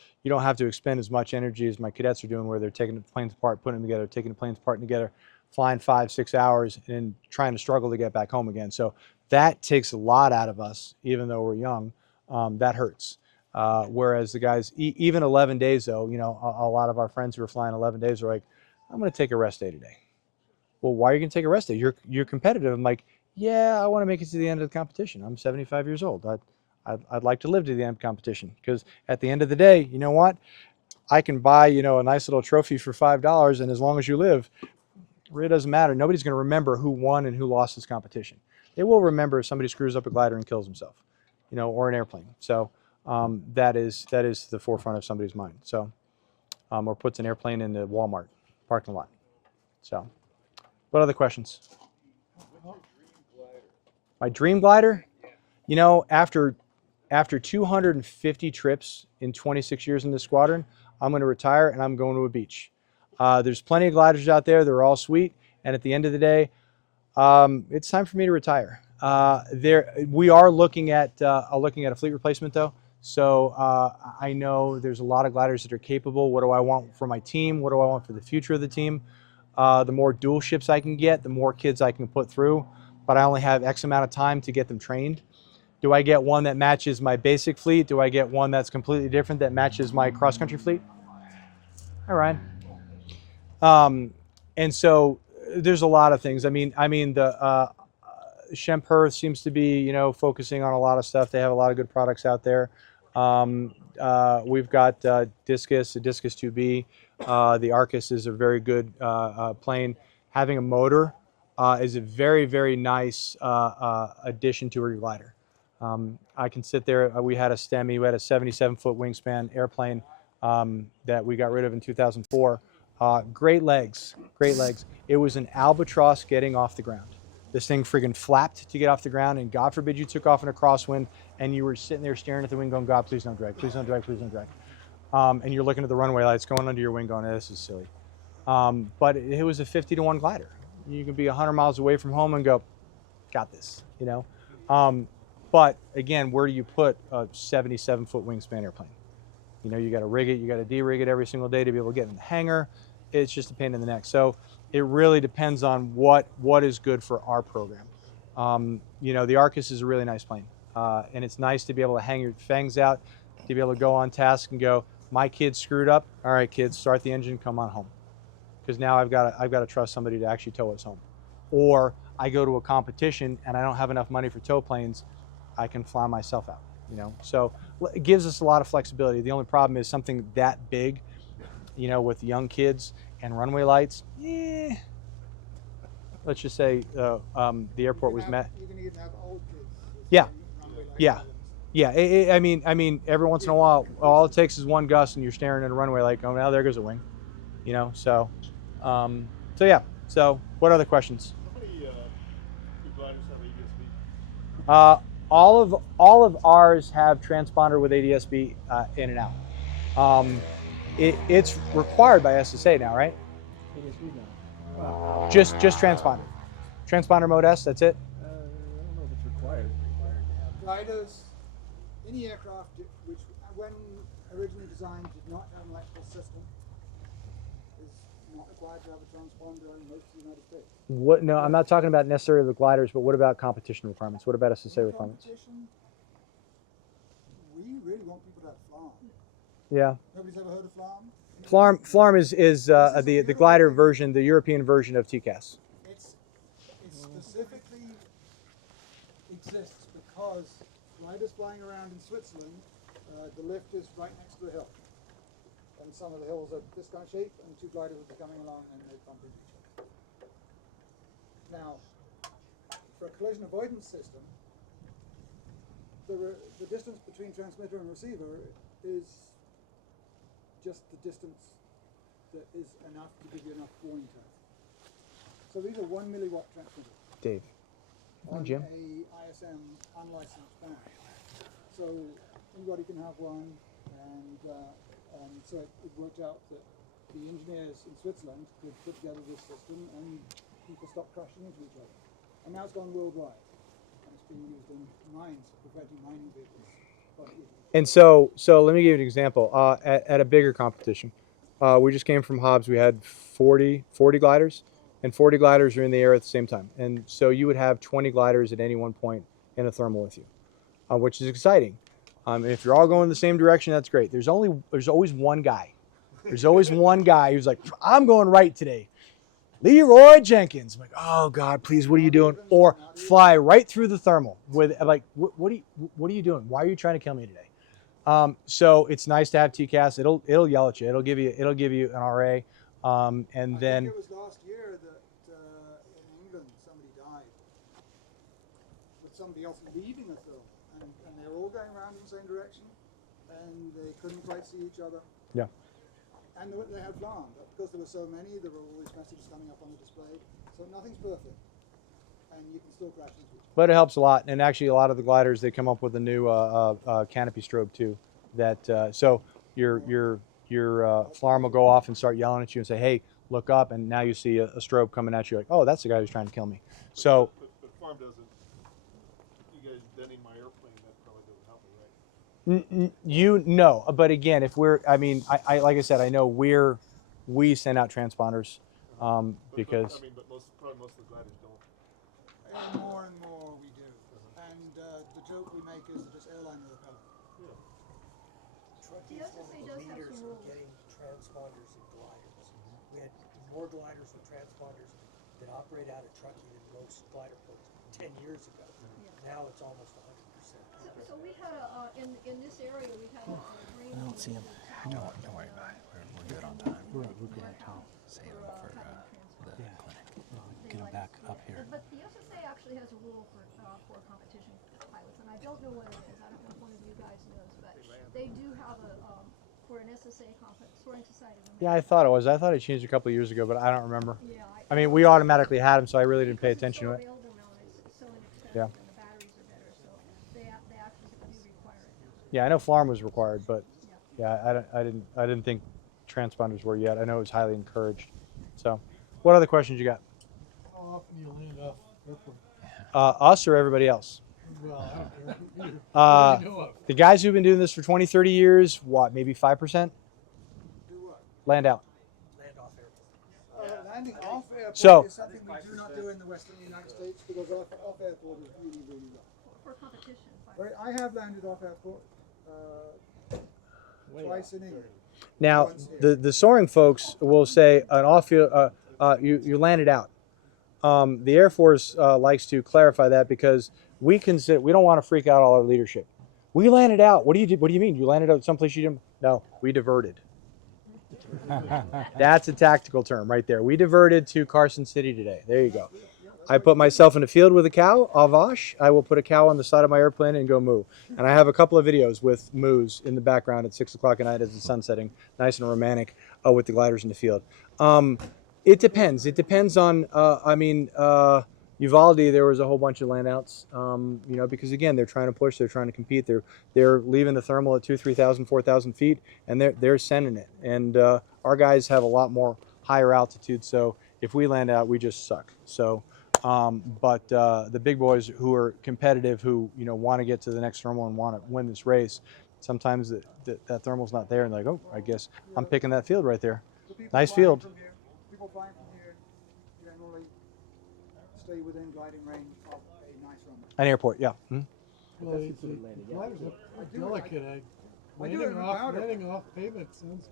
expend as much energy as my cadets are doing, where they're taking the planes apart, putting them together, taking the planes apart and together, flying 5-6 hours, and trying to struggle to get back home again. So that takes a lot out of us, even though we're young. That hurts. Whereas the guys, even 11 days though, a lot of our friends who are flying 11 days are like, I'm going to take a rest day today. Well, why are you going to take a rest day? You're competitive. I'm like, yeah, I want to make it to the end of the competition. I'm 75 years old. I'd like to live to the end of competition, because at the end of the day, you know what? I can buy, a nice little trophy for $5, and as long as you live, it really doesn't matter. Nobody's going to remember who won and who lost this competition. They will remember if somebody screws up a glider and kills himself, or an airplane. So that is the forefront of somebody's mind. So, or puts an airplane in the Walmart parking lot. So, what other questions? My dream glider? After 250 trips in 26 years in this squadron, I'm going to retire and I'm going to a beach. There's plenty of gliders out there. They're all sweet. And at the end of the day, it's time for me to retire. We are looking at a fleet replacement though. So I know there's a lot of gliders that are capable. What do I want for my team? What do I want for the future of the team? The more dual ships I can get, the more kids I can put through. But I only have X amount of time to get them trained. Do I get one that matches my basic fleet? Do I get one that's completely different that matches my cross-country fleet? Hi, Ryan. And so there's a lot of things. I mean, the Shemperth seems to be, focusing on a lot of stuff. They have a lot of good products out there. We've got Discus, the Discus 2B. The Arcus is a very good plane. Having a motor is a very, very nice addition to a glider. I can sit there. We had a STEMI. We had a 77-foot wingspan airplane that we got rid of in 2004. Great legs, great legs. It was an albatross getting off the ground. This thing friggin' flapped to get off the ground, and God forbid you took off in a crosswind and you were sitting there staring at the wing going, God, please don't drag, please don't drag, please don't drag. And you're looking at the runway lights going under your wing going, this is silly. But it was a 50-to-1 glider. You can be 100 miles away from home and go, got this, But again, where do you put a 77-foot wingspan airplane? You got to rig it, you got to de-rig it every single day to be able to get in the hangar. It's just a pain in the neck. So it really depends on what is good for our program. The Arcus is a really nice plane, and it's nice to be able to hang your fangs out, to be able to go on task and go, my kid screwed up. All right, kids, start the engine, come on home, because now I've got to trust somebody to actually tow us home. Or I go to a competition and I don't have enough money for tow planes, I can fly myself out. So it gives us a lot of flexibility. The only problem is something that big, with young kids and runway lights. Let's just say the airport was met. You can even have old kids. Yeah, Runway lights yeah, on them. yeah. I mean, every once in a while, all it takes is one gust, and you're staring at a runway like, oh, now there goes a wing. So yeah. So, what other questions? How many gliders have ADSB? All of ours have transponder with ADSB in and out. It's required by SSA now, right? ADSB now. Just transponder. Transponder mode S, that's it? I don't know if it's required. Gliders, any aircraft which, when originally designed, did not have an electrical system, is not required to have a transponder in most of the United States. What? No, I'm not talking about necessarily the gliders, but what about competition requirements? What about SSA requirements? Competition, we really want people to have FLARM. Yeah. Nobody's ever heard of FLARM? FLARM is the glider version, the European version of TCAS. It specifically exists because gliders flying around in Switzerland, the lift is right next to the hill. And some of the hills are this kind of shape, and two gliders will be coming along and they bump into each other. Now, for a collision avoidance system, the distance between transmitter and receiver is just the distance that is enough to give you enough warning time. So these are 1 milliwatt transmitters Dave. on Jim. a ISM unlicensed band. So anybody can have one, and so it worked out that the engineers in Switzerland could put together this system, and people stopped crashing into each other. And now it's gone worldwide, and it's being used in mines, preventing mining vehicles. And so let me give you an example. At a bigger competition, we just came from Hobbs. We had 40 gliders, and 40 gliders are in the air at the same time. And so you would have 20 gliders at any one point in a thermal with you, which is exciting. And if you're all going the same direction, that's great. There's always one guy. There's always one guy who's like, I'm going right today. Leroy Jenkins. I'm like, oh God, please, what are you doing? Or fly right through the thermal with like, what are you doing? Why are you trying to kill me today? So it's nice to have TCAS. It'll yell at you. It'll give you an RA. And then I think it was last year that in England somebody died with somebody else leaving a film, and they were all going around in the same direction, and they couldn't quite see each other. Yeah. And they had flan, but because there were so many, there were all these messages coming up on the display. So nothing's perfect, and you can still crash into it. But it helps a lot. And actually, a lot of the gliders, they come up with a new canopy strobe too. That so your alarm will go off and start yelling at you and say, "Hey, look up!" And now you see a strobe coming at you, like, "Oh, that's the guy who's trying to kill me." So. But farm doesn't. You guys denting my airplane, that probably doesn't help me, right? You know, but again, if we're, I mean, I like I said, I know we send out transponders because. But probably most of the gliders don't. And more we do. And the joke we make is that it's airliner repellent. The SSA does have some rules. Getting transponders and gliders. We had more gliders with transponders that operate out of Truckee than most Gliderports 10 years ago. Now it's almost 100%. So we had in this area we had a green. I don't see him. Don't worry about it. We're good on time. We're good on time. Save him for the clinic. Get them back up here. But the SSA actually has a rule for competition pilots, and I don't know what it is. I don't know if one of you guys knows, but they do have a for an SSA Soaring Society. Yeah, I thought it was. I thought it changed a couple of years ago, but I don't remember. Yeah. I mean, we automatically had them, so I really didn't pay attention to it. It's so available now, and it's so inexpensive, Yeah. and the batteries are better, so they actually do require it. Yeah, I know Flarm was required, but yeah, I didn't think transponders were yet. I know it was highly encouraged. So, what other questions you got? How often do you land off airport? Us or everybody else? Well, I don't care. Either. Uh, What do you know of? The guys who've been doing this for 20, 30 years, what, maybe 5%? Do what? Land out. Land off airport. Landing off airport So- is something we do not do in the Western United States because off airport is really, really rough. For competition. I have landed off airport twice in England. Now, the soaring folks will say an off-field, you landed out. The Air Force likes to clarify that because we don't want to freak out all our leadership. We landed out. What do you mean? You landed out someplace you didn't? No, we diverted. That's a tactical term right there. We diverted to Carson City today. There you go. I put myself in a field with a cow, Avash. I will put a cow on the side of my airplane and go moo. And I have a couple of videos with moos in the background at 6 o'clock at night as the sun's setting, nice and romantic with the gliders in the field. It depends. It depends on, Uvalde, there was a whole bunch of landouts, because again, they're trying to push, they're trying to compete. They're leaving the thermal at 2,000, 3,000, 4,000 feet, and they're sending it. And our guys have a lot more higher altitude, so if we land out, we just suck. So, but the big boys who are competitive, who want to get to the next thermal and want to win this race, sometimes that thermal's not there, and they're like, oh, I guess I'm picking that field right there. Nice field. People flying from here generally stay within gliding range of a nice runway. An airport, yeah. Well, the gliders are delicate. I do it without it. Landing off pavement sounds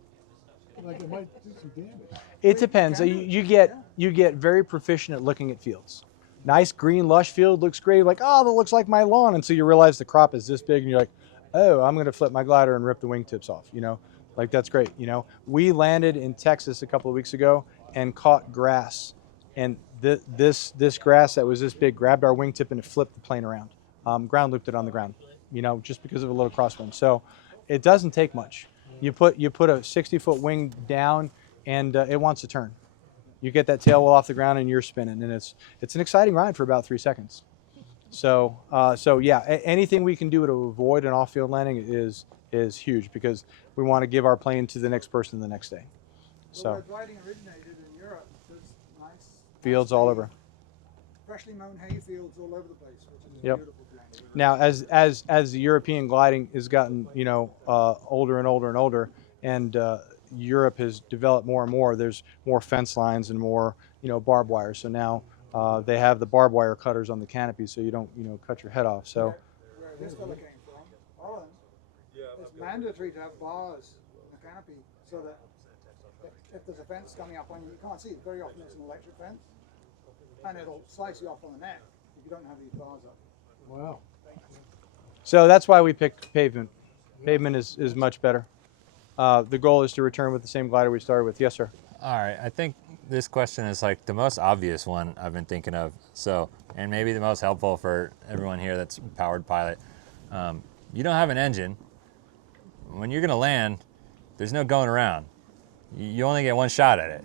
like it might do some damage. It depends. You get very proficient at looking at fields. Nice green lush field looks great. Like, oh, that looks like my lawn. And so you realize the crop is this big, and you're like, oh, I'm going to flip my glider and rip the wingtips off. Like that's great. We landed in Texas a couple of weeks ago and caught grass, and this grass that was this big grabbed our wingtip and it flipped the plane around. Ground looped it on the ground. Just because of a little crosswind. So it doesn't take much. You put a 60-foot wing down, and it wants to turn. You get that tail wheel off the ground and you're spinning, and it's an exciting ride for about 3 seconds. So yeah, anything we can do to avoid an off-field landing is huge, because we want to give our plane to the next person the next day. Well, So where gliding originated in Europe, there's nice fields all over. freshly mown hay fields all over the place, which is a Yep. beautiful thing. Now, as the European gliding has gotten older and older and older, and Europe has developed more and more, there's more fence lines and more barbed wire. So now they have the barbed wire cutters on the canopy, so you don't cut your head off. So Where this fella came from, Holland, it's mandatory to have bars in the canopy so that if there's a fence coming up on you, you can't see it. Very often it's an electric fence, and it'll slice you off on the neck if you don't have these bars up. Wow. So that's why we picked pavement. Pavement is much better. The goal is to return with the same glider we started with. Yes, sir. All right, I think this question is like the most obvious one I've been thinking of. So, and maybe the most helpful for everyone here that's a powered pilot. You don't have an engine. When you're gonna land, there's no going around. You only get one shot at it.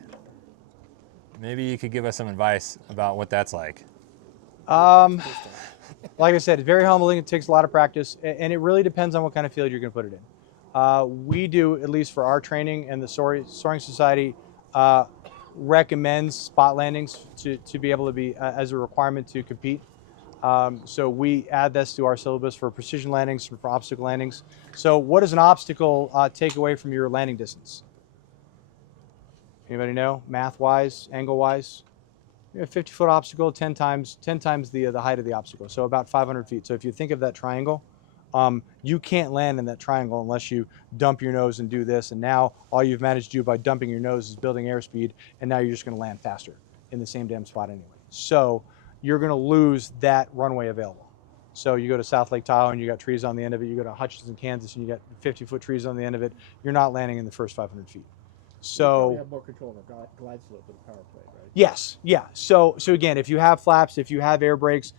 Maybe you could give us some advice about what that's like. Like I said, it's very humbling. It takes a lot of practice, and it really depends on what kind of field you're going to put it in. We do, at least for our training, and the Soaring Society recommends spot landings to be able to be as a requirement to compete. So we add this to our syllabus for precision landings, for obstacle landings. So what does an obstacle take away from your landing distance? Anybody know? Math-wise, angle-wise? 50-foot obstacle, 10 times the height of the obstacle, so about 500 feet. So if you think of that triangle, you can't land in that triangle unless you dump your nose and do this, and now all you've managed to do by dumping your nose is building airspeed, and now you're just going to land faster in the same damn spot anyway. So you're going to lose that runway available. So you go to South Lake Tahoe and you got trees on the end of it, you go to Hutchinson, Kansas, and you got 50-foot trees on the end of it, you're not landing in the first 500 feet. So we have more control of our glide slope with a power plane, right? yes, yeah. So again, if you have flaps, if you have air brakes,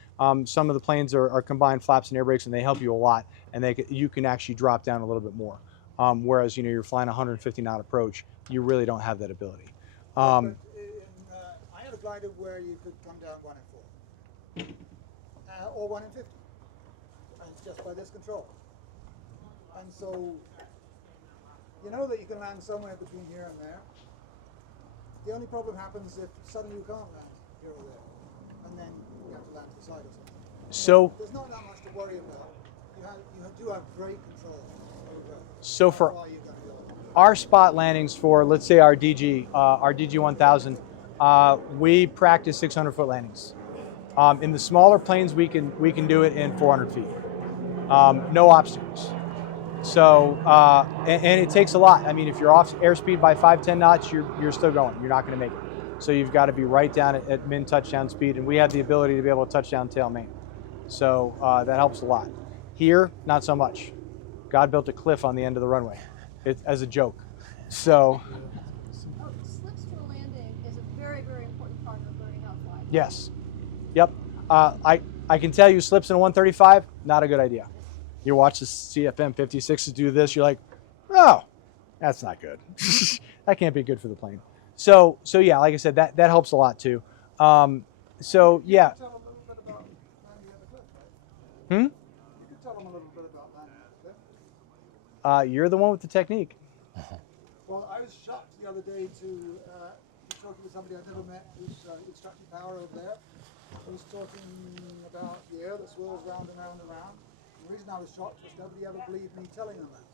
some of the planes are combined flaps and air brakes, and they help you a lot, and you can actually drop down a little bit more. Whereas you're flying 150 knot approach, you really don't have that ability. I had a glider where you could come down 1 in 4, or 1 in 50, and it's just by this control. And so you know that you can land somewhere between here and there. The only problem happens if suddenly you can't land here or there, and then you have to land to the side or something. So there's not that much to worry about. You do have great control over so how for far you're going to go. our spot landings for, let's say, our DG 1000, we practice 600-foot landings. In the smaller planes, we can do it in 400 feet. No obstacles. So, and it takes a lot. I mean, if you're off airspeed by 5-10 knots, you're still going. You're not going to make it. So you've got to be right down at min touchdown speed, and we have the ability to be able to touch down tail main. So that helps a lot. Here, not so much. God built a cliff on the end of the runway, as a joke. So. Slips for landing is a very, very important part of learning how to fly. Yes. Yep. I can tell you, slips in a 135, not a good idea. You watch the CFM 56s do this, you're like, oh, that's not good. That can't be good for the plane. So yeah, like I said, that helps a lot too. So yeah. You could tell them a little bit about landing at the cliff, right? Hmm? You could tell them a little bit about landing at the cliff. You're the one with the technique. Well, I was shocked the other day to be talking with somebody I'd never met who's with Truckee Power over there. He was talking about the air that swirls round and round and round. The reason I was shocked was nobody ever believed me telling them that.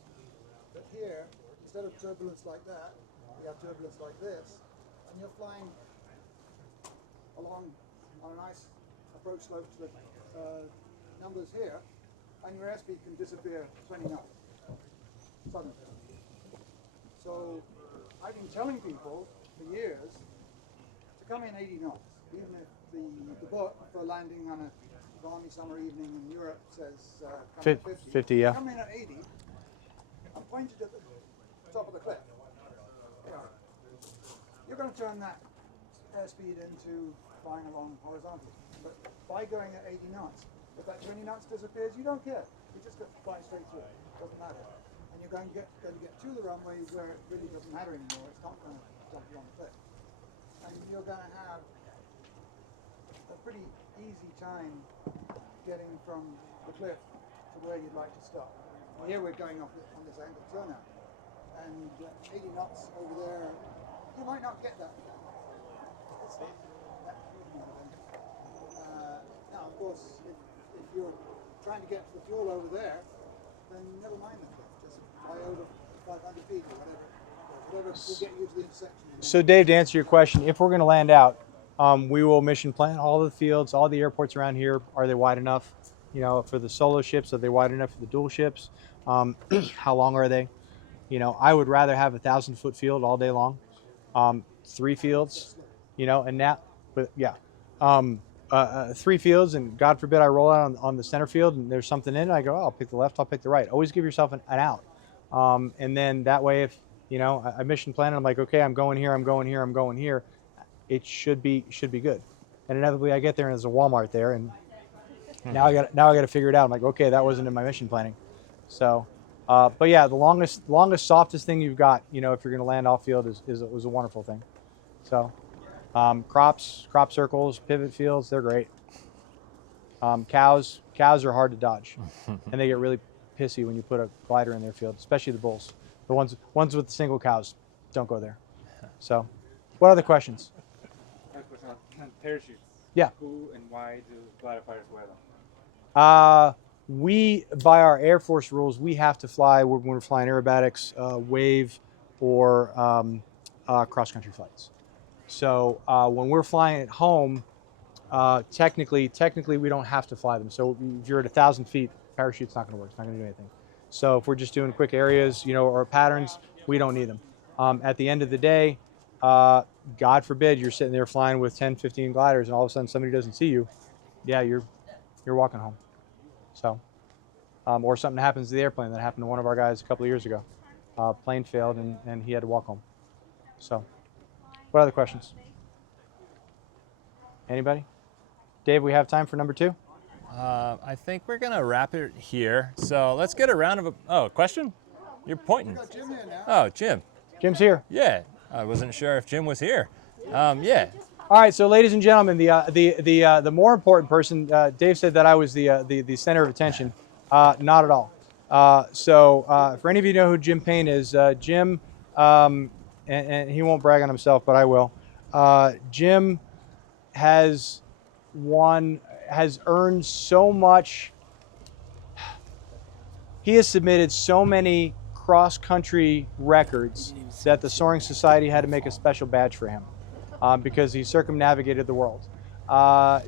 But here, instead of turbulence like that, we have turbulence like this, and you're flying along on a nice approach slope to the numbers here, and your airspeed can disappear 20 knots suddenly. So I've been telling people for years to come in 80 knots, even if the book for landing on a balmy summer evening in Europe says come at 50, yeah. Come in at 80. I'm pointed at the top of the cliff. You're going to turn that airspeed into flying along horizontally. But by going at 80 knots, if that 20 knots disappears, you don't care. You just go fly straight through it. Doesn't matter. And you're going to get to the runway where it really doesn't matter anymore. It's not going to dump you on the cliff. And you're going to have a pretty easy time getting from the cliff to where you'd like to stop. Here we're going off on this angled turnout, and 80 knots over there, you might not get that. Now, of course, if you're trying to get the fuel over there, then never mind the cliff. Just fly over 500 feet or whatever will get you to the intersection. So Dave, to answer your question, if we're going to land out, we will mission plan all the fields, all the airports around here. Are they wide enough? You know, for the solo ships, are they wide enough for the dual ships? How long are they? You know, I would rather have 1,000-foot field all day long. 3 fields, you know, and now, but yeah, 3 fields, and God forbid I roll out on the center field and there's something in it, I go, oh, I'll pick the left, I'll pick the right. Always give yourself an out. And then that way, if, you know, I mission plan and I'm like, okay, I'm going here, I'm going here, I'm going here, it should be good. And inevitably I get there and there's a Walmart there, and now I got to figure it out. I'm like, okay, that wasn't in my mission planning. So, but yeah, the longest, softest thing you've got, you know, if you're going to land off field is a wonderful thing. So, crop circles, pivot fields, they're great. Cows are hard to dodge, and they get really pissy when you put a glider in their field, especially the bulls. The ones with the single cows, don't go there. So, what other questions? I have a question on parachutes. Yeah. Who and why do glider fighters wear them? We, by our Air Force rules, we have to fly when we're flying aerobatics, wave, or cross-country flights. So when we're flying at home, technically we don't have to fly them. So if you're at 1,000 feet, parachute's not going to work. It's not going to do anything. So if we're just doing quick areas, you know, or patterns, we don't need them. At the end of the day, God forbid you're sitting there flying with 10, 15 gliders, and all of a sudden somebody doesn't see you. Yeah, you're walking home. So, or something happens to the airplane. That happened to one of our guys a couple of years ago. Plane failed and he had to walk home. So, what other questions? Anybody? Dave, we have time for number 2? I think we're going to wrap it here. So let's get a round of question? You're pointing. Oh, Jim. Jim's here. Yeah. I wasn't sure if Jim was here. Yeah. All right, so ladies and gentlemen, the more important person, Dave said that I was the center of attention. Not at all. So for any of you who know who Jim Payne is, Jim, and he won't brag on himself, but I will. Jim has earned so much. He has submitted so many cross-country records that the Soaring Society had to make a special badge for him. Because he circumnavigated the world.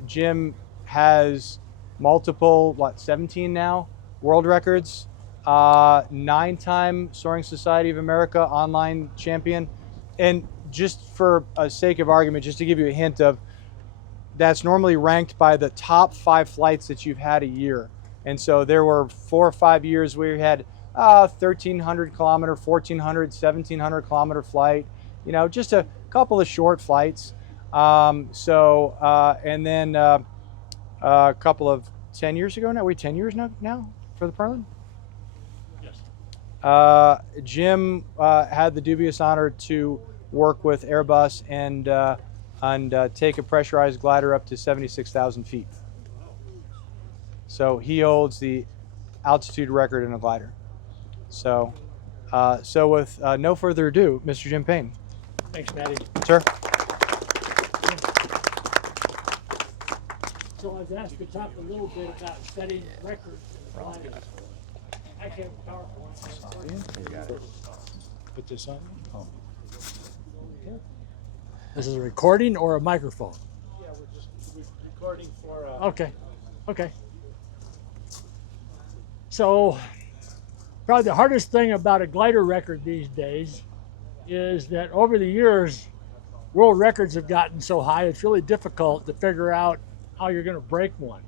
Jim has multiple, 17 now, world records, 9-time Soaring Society of America online champion. And just for a sake of argument, just to give you a hint of, that's normally ranked by the top 5 flights that you've had a year. And so there were 4 or 5 years where you had 1,300 kilometer, 1,400, 1,700 kilometer flight, you know, just a couple of short flights. And then a couple of 10 years ago now, we 10 years now for the Perlin? Yes. Jim had the dubious honor to work with Airbus and take a pressurized glider up to 76,000 feet. So he holds the altitude record in a glider. So, with no further ado, Mr. Jim Payne. Thanks, Matty. Sir. So I was asked to talk a little bit about setting records in gliding. I actually have a PowerPoint. You got it. Put this on. Oh. This is a recording or a microphone? Yeah, we're recording for. Okay. So, probably the hardest thing about a glider record these days is that over the years, world records have gotten so high, it's really difficult to figure out how you're going to break one.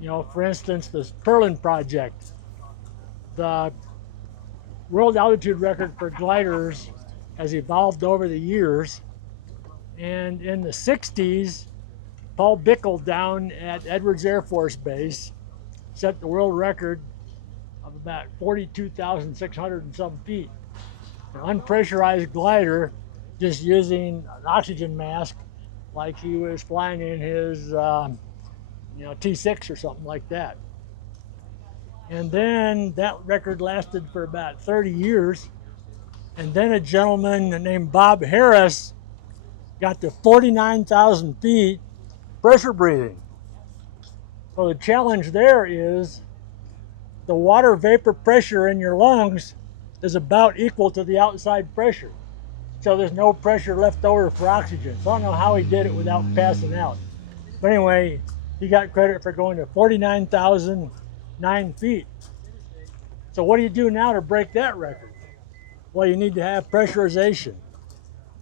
You know, for instance, this Perlin project, the world altitude record for gliders has evolved over the years. And in the 60s, Paul Bickle down at Edwards Air Force Base set the world record of about 42,600 and some feet. an unpressurized glider just using an oxygen mask like he was flying in his T6 or something like that. And then that record lasted for about 30 years. And then a gentleman named Bob Harris got to 49,000 feet pressure breathing. So the challenge there is the water vapor pressure in your lungs is about equal to the outside pressure. So there's no pressure left over for oxygen. So I don't know how he did it without passing out. But anyway, he got credit for going to 49,009 feet. So what do you do now to break that record? Well, you need to have pressurization.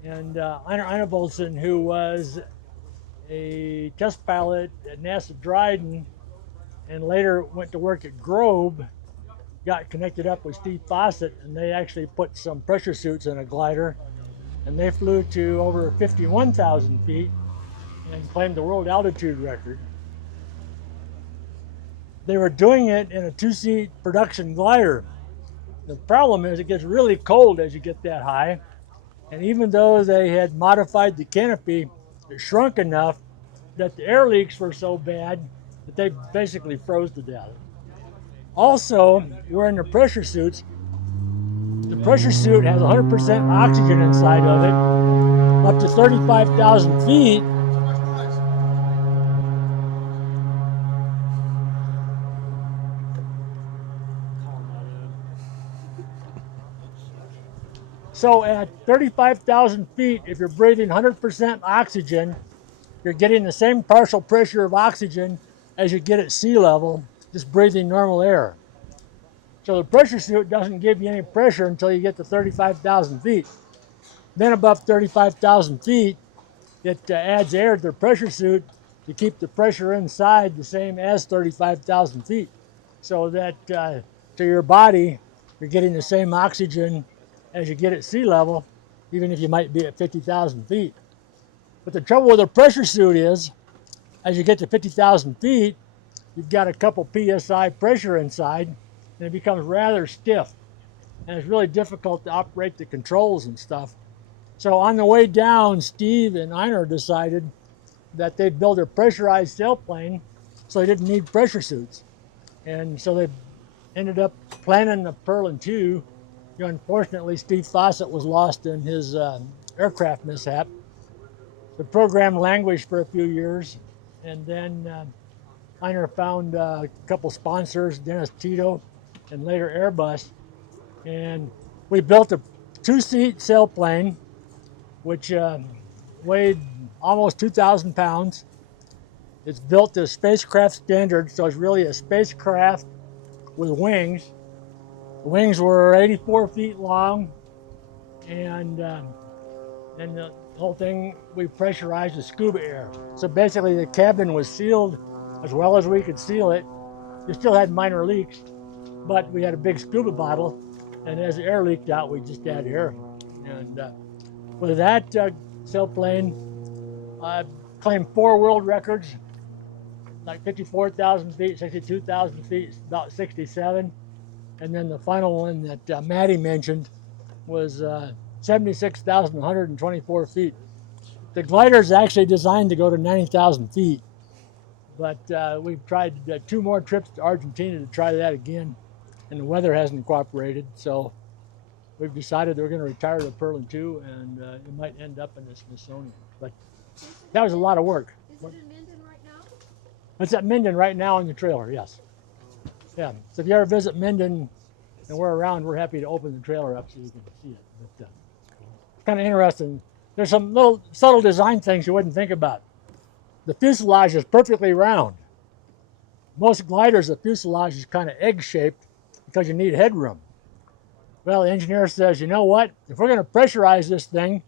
And Einar Einaboldsson, who was a test pilot at NASA Dryden and later went to work at Grobe, got connected up with Steve Fawcett, and they actually put some pressure suits in a glider, and they flew to over 51,000 feet and claimed the world altitude record. They were doing it in a two-seat production glider. The problem is it gets really cold as you get that high, and even though they had modified the canopy, it shrunk enough that the air leaks were so bad that they basically froze to death. Also, wearing the pressure suits, the pressure suit has 100% oxygen inside of it, up to 35,000 feet. So at 35,000 feet, if you're breathing 100% oxygen, you're getting the same partial pressure of oxygen as you get at sea level, just breathing normal air. So the pressure suit doesn't give you any pressure until you get to 35,000 feet. Then above 35,000 feet, it adds air to the pressure suit to keep the pressure inside the same as 35,000 feet. So that to your body, you're getting the same oxygen as you get at sea level, even if you might be at 50,000 feet. But the trouble with a pressure suit is, as you get to 50,000 feet, you've got a couple PSI pressure inside, and it becomes rather stiff. And it's really difficult to operate the controls and stuff. So on the way down, Steve and Einar decided that they'd build a pressurized sailplane so they didn't need pressure suits. And so they ended up planning the Perlin 2. Unfortunately, Steve Fawcett was lost in his aircraft mishap. The program languished for a few years, and then Einar found a couple sponsors, Dennis Tito, and later Airbus, and we built a two-seat sailplane, which weighed almost 2,000 pounds. It's built to spacecraft standard, so it's really a spacecraft with wings. The wings were 84 feet long, and the whole thing we pressurized with scuba air. So basically the cabin was sealed as well as we could seal it. You still had minor leaks, but we had a big scuba bottle, and as the air leaked out, we just added air. And with that sailplane, I claimed 4 world records, like 54,000 feet, 62,000 feet, about 67. And then the final one that Matty mentioned was 76,124 feet. The glider is actually designed to go to 90,000 feet, but we've tried 2 more trips to Argentina to try that again, and the weather hasn't cooperated, so we've decided we're going to retire the Perlin 2, and it might end up in the Smithsonian. But that was a lot of work. Is it in Minden right now? It's at Minden right now in the trailer, yes. Yeah, so if you ever visit Minden and we're around, we're happy to open the trailer up so you can see it. But it's kind of interesting. There's some little subtle design things you wouldn't think about. The fuselage is perfectly round. Most gliders, the fuselage is kind of egg-shaped because you need headroom. Well, the engineer says, you know what? If we're going to pressurize this thing,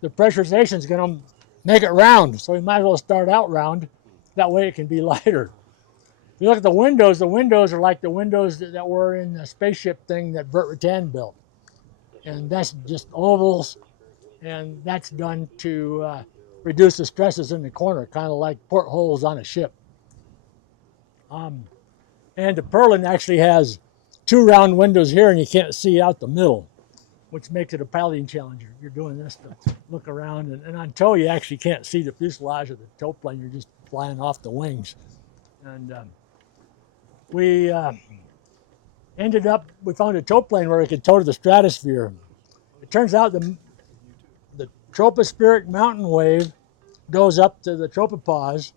the pressurization is going to make it round. So we might as well start out round. That way it can be lighter. If you look at the windows are like the windows that were in the spaceship thing that Burt Rutan built. And that's just ovals, and that's done to reduce the stresses in the corner, kind of like portholes on a ship. And the Perlin actually has 2 round windows here, and you can't see out the middle. which makes it a piloting challenge. You're doing this to look around, and on tow, you actually can't see the fuselage of the tow plane. You're just flying off the wings. And we ended up, we found a tow plane where we could tow to the stratosphere. It turns out the tropospheric mountain wave goes up to the tropopause,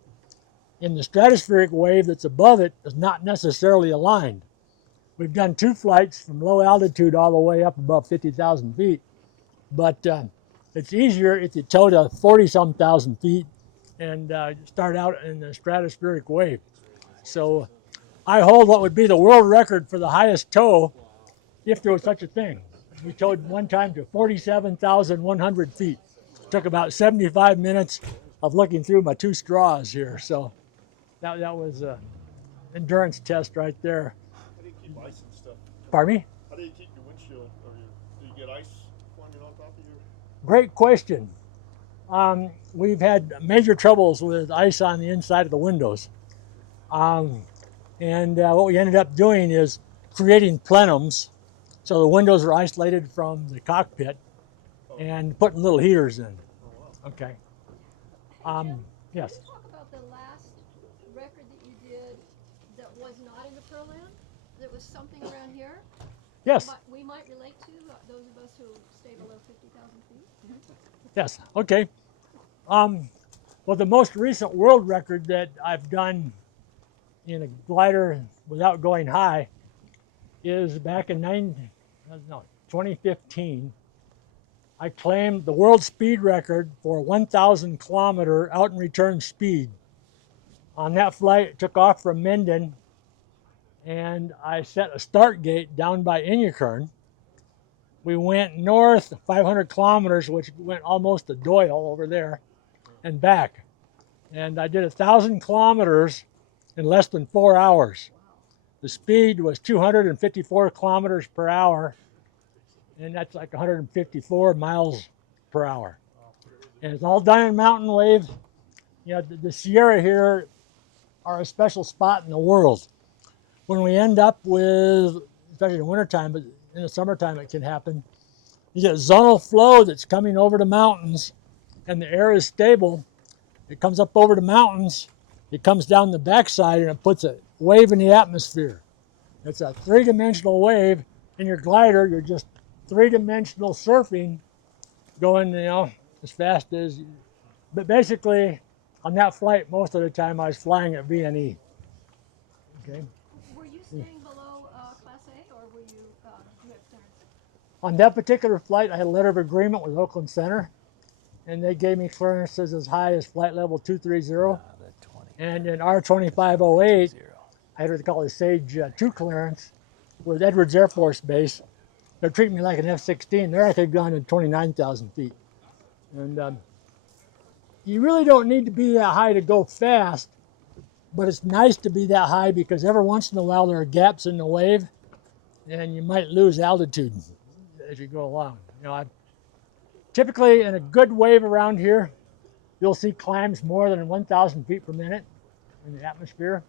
and the stratospheric wave that's above it is not necessarily aligned. We've done 2 flights from low altitude all the way up above 50,000 feet, but it's easier if you tow to 40-some thousand feet and start out in the stratospheric wave. So I hold what would be the world record for the highest tow, if there was such a thing. We towed one time to 47,100 feet. Took about 75 minutes of looking through my 2 straws here. So that was an endurance test right there. How do you keep ice and stuff? Pardon me? How do you keep your windshield, or do you get ice forming on top of your? Great question. We've had major troubles with ice on the inside of the windows. And what we ended up doing is creating plenums. So the windows are isolated from the cockpit and putting little heaters in. Okay. Yes. Can you talk about the last record that you did that was not in the Pro Am? There was something around here? Yes. We might relate to those of us who stay below 50,000 feet? Yes. Okay. Well, the most recent world record that I've done in a glider without going high is back in 2015. I claimed the world speed record for 1,000 kilometer out and return speed. On that flight, it took off from Minden, and I set a start gate down by Inyakern. We went north 500 kilometers, which went almost to Doyle over there, and back. And I did 1,000 kilometers in less than 4 hours. The speed was 254 kilometers per hour, and that's like 154 miles per hour. And it's all done in mountain wave. You know, the Sierra here are a special spot in the world. When we end up with, especially in the wintertime, but in the summertime it can happen, you get zonal flow that's coming over the mountains, and the air is stable. It comes up over the mountains, it comes down the backside, and it puts a wave in the atmosphere. It's a 3-dimensional wave. In your glider, you're just 3-dimensional surfing, going, you know, as fast as. But basically, on that flight, most of the time I was flying at VNE. Okay. Were you staying below Class A, or were you, do you have clearance? On that particular flight, I had a letter of agreement with Oakland Center, and they gave me clearances as high as flight level 230. And in R2508, I had what they call a Sage 2 clearance with Edwards Air Force Base. They're treating me like an F-16. There I could have gone to 29,000 feet. And you really don't need to be that high to go fast, but it's nice to be that high because every once in a while there are gaps in the wave, and you might lose altitude as you go along. You know, typically in a good wave around here, you'll see climbs more than 1,000 feet per minute in the atmosphere.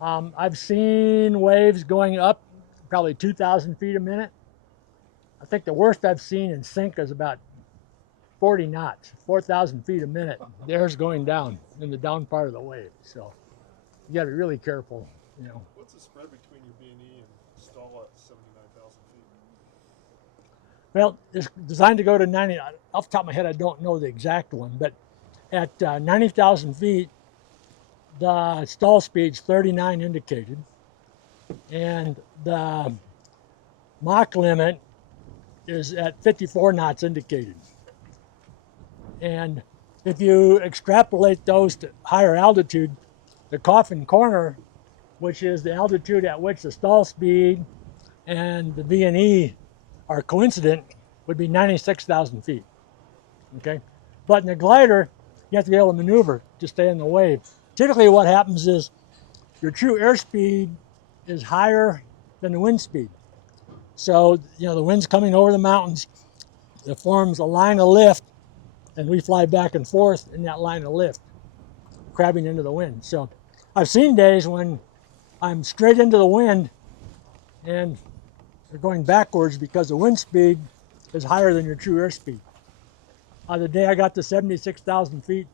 I've seen waves going up probably 2,000 feet a minute. I think the worst I've seen in sync is about 40 knots, 4,000 feet a minute. The air's going down in the down part of the wave. So you got to be really careful, you know. What's the spread between your B&E and stall at 79,000 feet? Well, it's designed to go to 90. Off the top of my head, I don't know the exact one, but at 90,000 feet, the stall speed's 39 indicated, and the Mach limit is at 54 knots indicated. And if you extrapolate those to higher altitude, the coffin corner, which is the altitude at which the stall speed and the V&E are coincident, would be 96,000 feet. Okay, but in the glider, you have to be able to maneuver to stay in the wave. Typically, what happens is your true airspeed is higher than the wind speed. So, you know, the wind's coming over the mountains. It forms a line of lift, and we fly back and forth in that line of lift, crabbing into the wind. So I've seen days when I'm straight into the wind and they're going backwards because the wind speed is higher than your true airspeed. The day I got to 76,000 feet,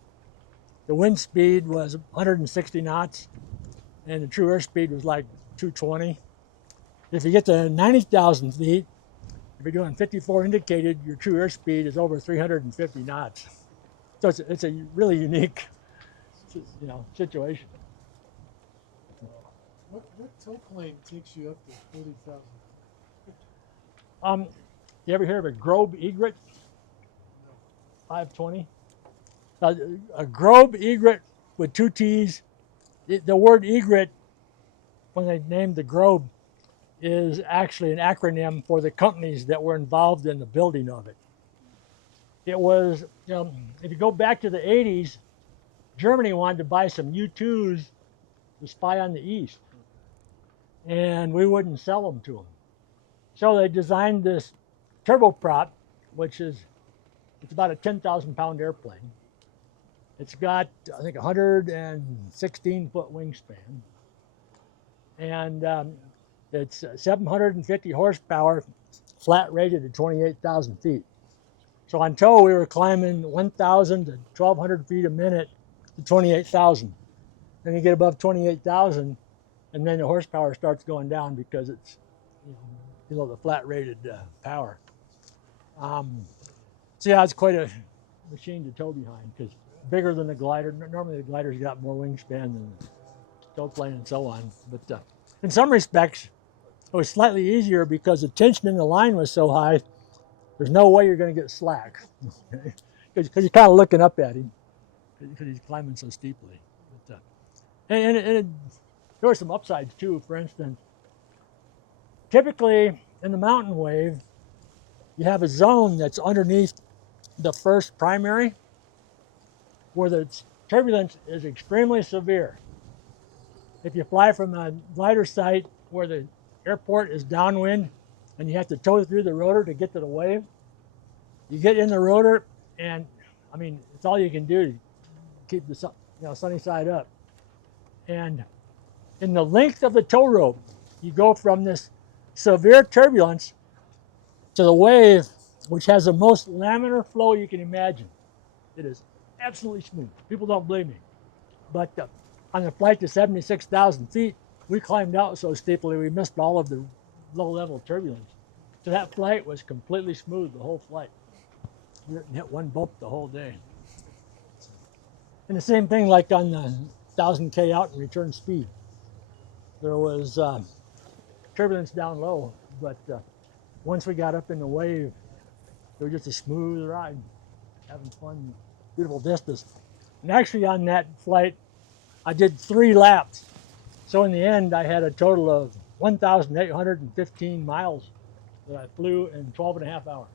the wind speed was 160 knots, and the true airspeed was like 220. If you get to 90,000 feet, if you're doing 54 indicated, your true airspeed is over 350 knots. So it's a really unique, situation. What tow plane takes you up to 40,000? You ever hear of a Grobe egret? 520. A Grobe egret with 2 T's. The word egret, when they named the Grobe, is actually an acronym for the companies that were involved in the building of it. It was, if you go back to the 80s, Germany wanted to buy some U-2s to spy on the East, and we wouldn't sell them to them. So they designed this turboprop, it's about a 10,000 pound airplane. It's got, I think, 116-foot wingspan, and it's 750 horsepower, flat rated at 28,000 feet. So on tow, we were climbing 1,000 to 1,200 feet a minute to 28,000. Then you get above 28,000, and then the horsepower starts going down because it's below the flat rated power. So yeah, it's quite a machine to tow behind because bigger than the glider. Normally the glider's got more wingspan than the tow plane and so on. But in some respects, it was slightly easier because the tension in the line was so high, there's no way you're going to get slack because you're kind of looking up at him because he's climbing so steeply. But, there were some upsides too. For instance, typically in the mountain wave, you have a zone that's underneath the first primary where the turbulence is extremely severe. If you fly from a glider site where the airport is downwind and you have to tow through the rotor to get to the wave, you get in the rotor and, it's all you can do to keep the sunny side up. And in the length of the tow rope, you go from this severe turbulence to the wave, which has the most laminar flow you can imagine. It is absolutely smooth. People don't believe me. But on the flight to 76,000 feet, we climbed out so steeply we missed all of the low-level turbulence. So that flight was completely smooth the whole flight. We didn't hit one bump the whole day. And the same thing like on the 1,000K out and return speed. There was turbulence down low, but once we got up in the wave, it was just a smooth ride, having fun, beautiful distance. And actually on that flight, I did 3 laps. So in the end, I had a total of 1,815 miles that I flew in 12 and a half hours.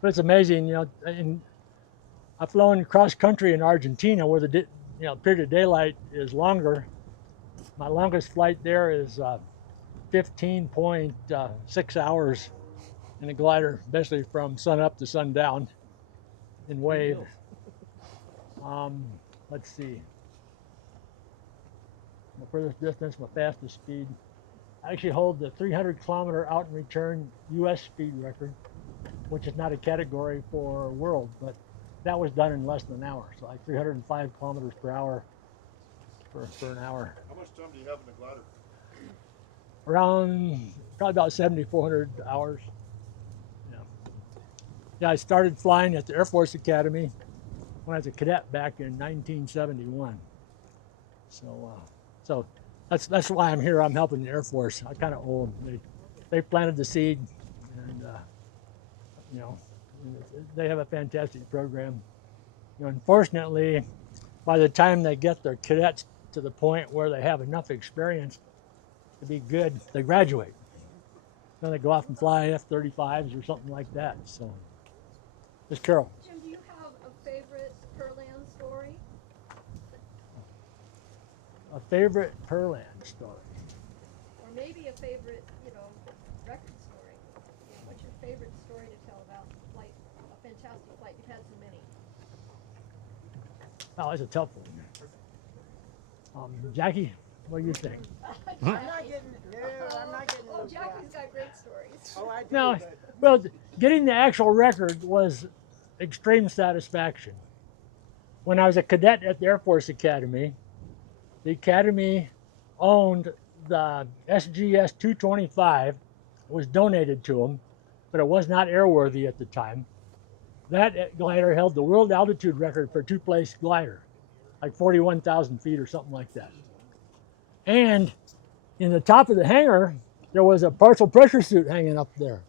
But it's amazing, I've flown cross country in Argentina where the period of daylight is longer. My longest flight there is 15.6 hours in a glider, basically from sun up to sundown in wave. Let's see. My furthest distance, my fastest speed. I actually hold the 300 kilometer out and return US speed record, which is not a category for world, but that was done in less than an hour. So like 305 kilometers per hour for an hour. How much time do you have in the glider? Around probably about 7,400 hours. Yeah, I started flying at the Air Force Academy when I was a cadet back in 1971. So that's why I'm here. I'm helping the Air Force. I kind of owe them. They planted the seed, and they have a fantastic program. Unfortunately, by the time they get their cadets to the point where they have enough experience to be good, they graduate. Then they go off and fly F-35s or something like that. So, Miss Carol. Jim, do you have a favorite Perland story? A favorite Perland story. Or maybe a favorite, record story? What's your favorite story to tell about flight, a fantastic flight? You've had so many. Oh, that's a tough one. Jackie? What do you think? I'm not getting, no, I'm not getting. Oh, Jackie's got great stories. Oh, I do, No, but well, getting the actual record was extreme satisfaction. When I was a cadet at the Air Force Academy, the Academy owned the SGS 225. It was donated to them, but it was not airworthy at the time. That glider held the world altitude record for a two-place glider, like 41,000 feet or something like that. And in the top of the hangar, there was a partial pressure suit hanging up there.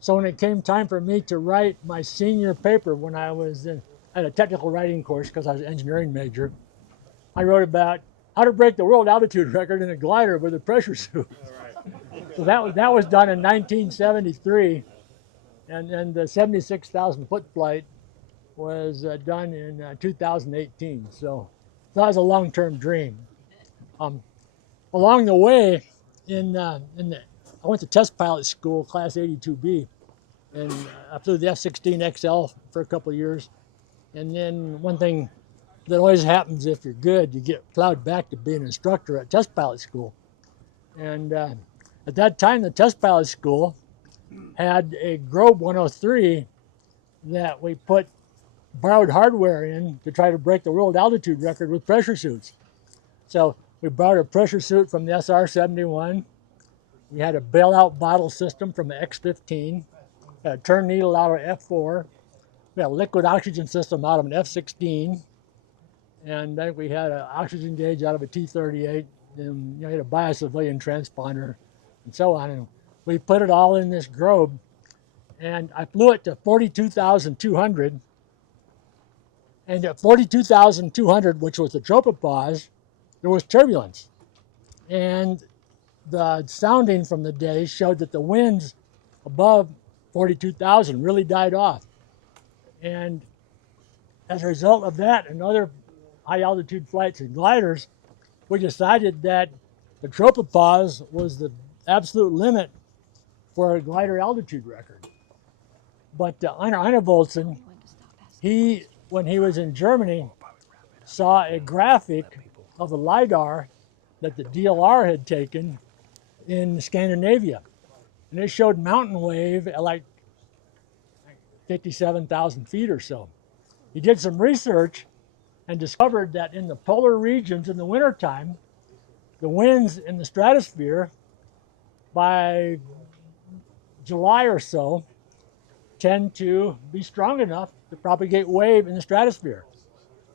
So when it came time for me to write my senior paper when I was at a technical writing course, because I was an engineering major, I wrote about how to break the world altitude record in a glider with a pressure suit. So that was done in 1973, and the 76,000 foot flight was done in 2018. So that was a long-term dream. Along the way, I went to test pilot school, class 82B, and I flew the F-16XL for a couple of years. And then one thing that always happens if you're good, you get plowed back to be an instructor at test pilot school. And at that time, the test pilot school had a Grobe 103 that we put borrowed hardware in to try to break the world altitude record with pressure suits. So we borrowed a pressure suit from the SR-71. We had a bailout bottle system from the X-15, a turn needle out of F-4. We had a liquid oxygen system out of an F-16, and then we had an oxygen gauge out of a T-38, and we had a bio-civilian transponder, and so on. And we put it all in this Grobe, and I flew it to 42,200. And at 42,200, which was the tropopause, there was turbulence. And the sounding from the day showed that the winds above 42,000 really died off. And as a result of that and other high altitude flights and gliders, we decided that the tropopause was the absolute limit for a glider altitude record. But Einar Einevoldsen, when he was in Germany, saw a graphic of a LiDAR that the DLR had taken in Scandinavia. And it showed mountain wave at like 57,000 feet or so. He did some research and discovered that in the polar regions in the wintertime, the winds in the stratosphere by July or so tend to be strong enough to propagate wave in the stratosphere.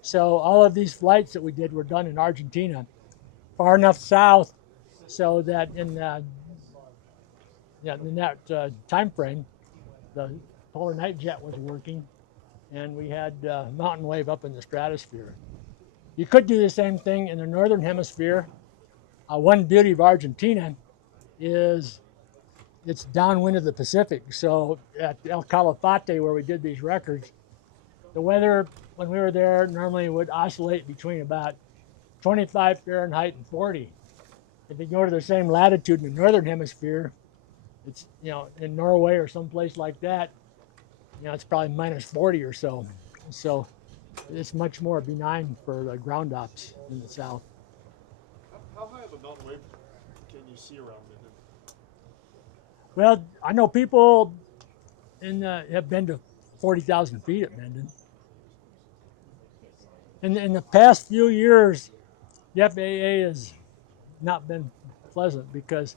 So all of these flights that we did were done in Argentina, far enough south so that in that time frame, the polar night jet was working, and we had mountain wave up in the stratosphere. You could do the same thing in the northern hemisphere. One beauty of Argentina is it's downwind of the Pacific. So at El Calafate, where we did these records, the weather when we were there normally would oscillate between about 25 Fahrenheit and 40. If you go to the same latitude in the northern hemisphere, it's, in Norway or someplace like that, it's probably minus 40 or so. So it's much more benign for the ground ops in the south. How high of a mountain wave can you see around Minden? Well, I know people have been to 40,000 feet at Minden. In the past few years, the FAA has not been pleasant because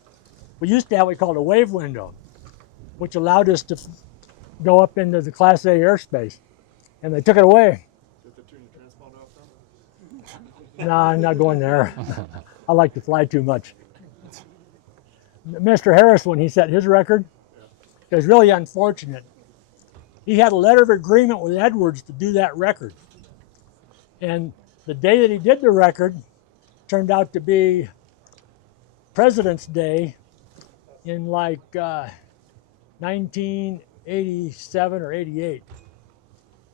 we used to have what we called a wave window, which allowed us to go up into the Class A airspace, and they took it away. Did they turn your transponder off now? No, I'm not going there. I like to fly too much. Mr. Harris, when he set his record, it was really unfortunate. He had a letter of agreement with Edwards to do that record. And the day that he did the record turned out to be President's Day in like 1987 or 88.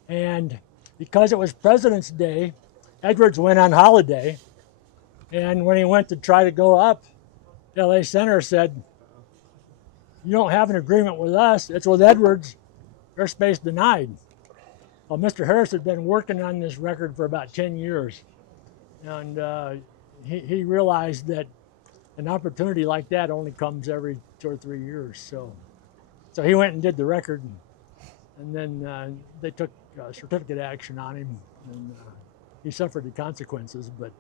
And because it was President's Day, Edwards went on holiday. And when he went to try to go up, LA Center said, "You don't have an agreement with us, it's with Edwards, airspace denied." Well, Mr. Harris had been working on this record for about 10 years. And he realized that an opportunity like that only comes every 2 or 3 years. So he went and did the record, and then they took certificate action on him, and he suffered the consequences. But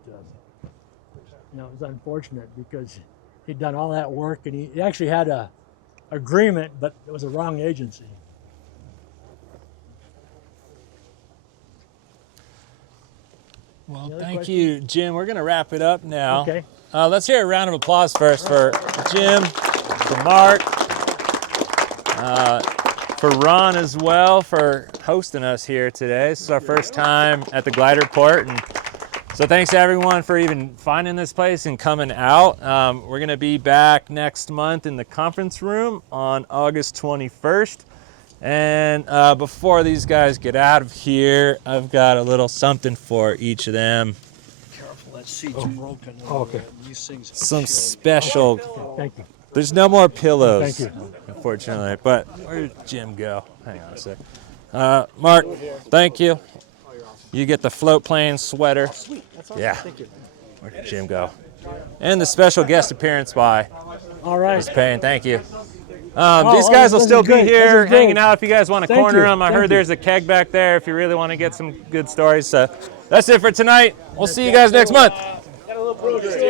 you know, it was unfortunate because he'd done all that work, and he actually had a agreement, but it was a wrong agency. Well, Any other thank questions? you, Jim. We're going to wrap it up now. Okay. Let's hear a round of applause first for Jim, for Mark, for Ron as well for hosting us here today. This is our first time at the Gliderport, and so thanks to everyone for even finding this place and coming out. We're going to be back next month in the conference room on August 21st. And before these guys get out of here, I've got a little something for each of them. Careful, that seat's broken. Okay. These things. Some special. Thank you. There's no more pillows, Thank you. unfortunately. But where did Jim go? Hang on a sec. Mark, thank you. You get the float plane sweater. Sweet. That's awesome. Yeah. Thank you. Where did Jim go? And the special guest appearance by All right. Ms. Payne. Thank you. These oh, guys will this still is be great. here This is great. hanging out if you guys want to Thank corner you. them. I Thank heard you. there's a keg back there if you really want to get some good stories. So that's it for tonight. We'll see you guys next month.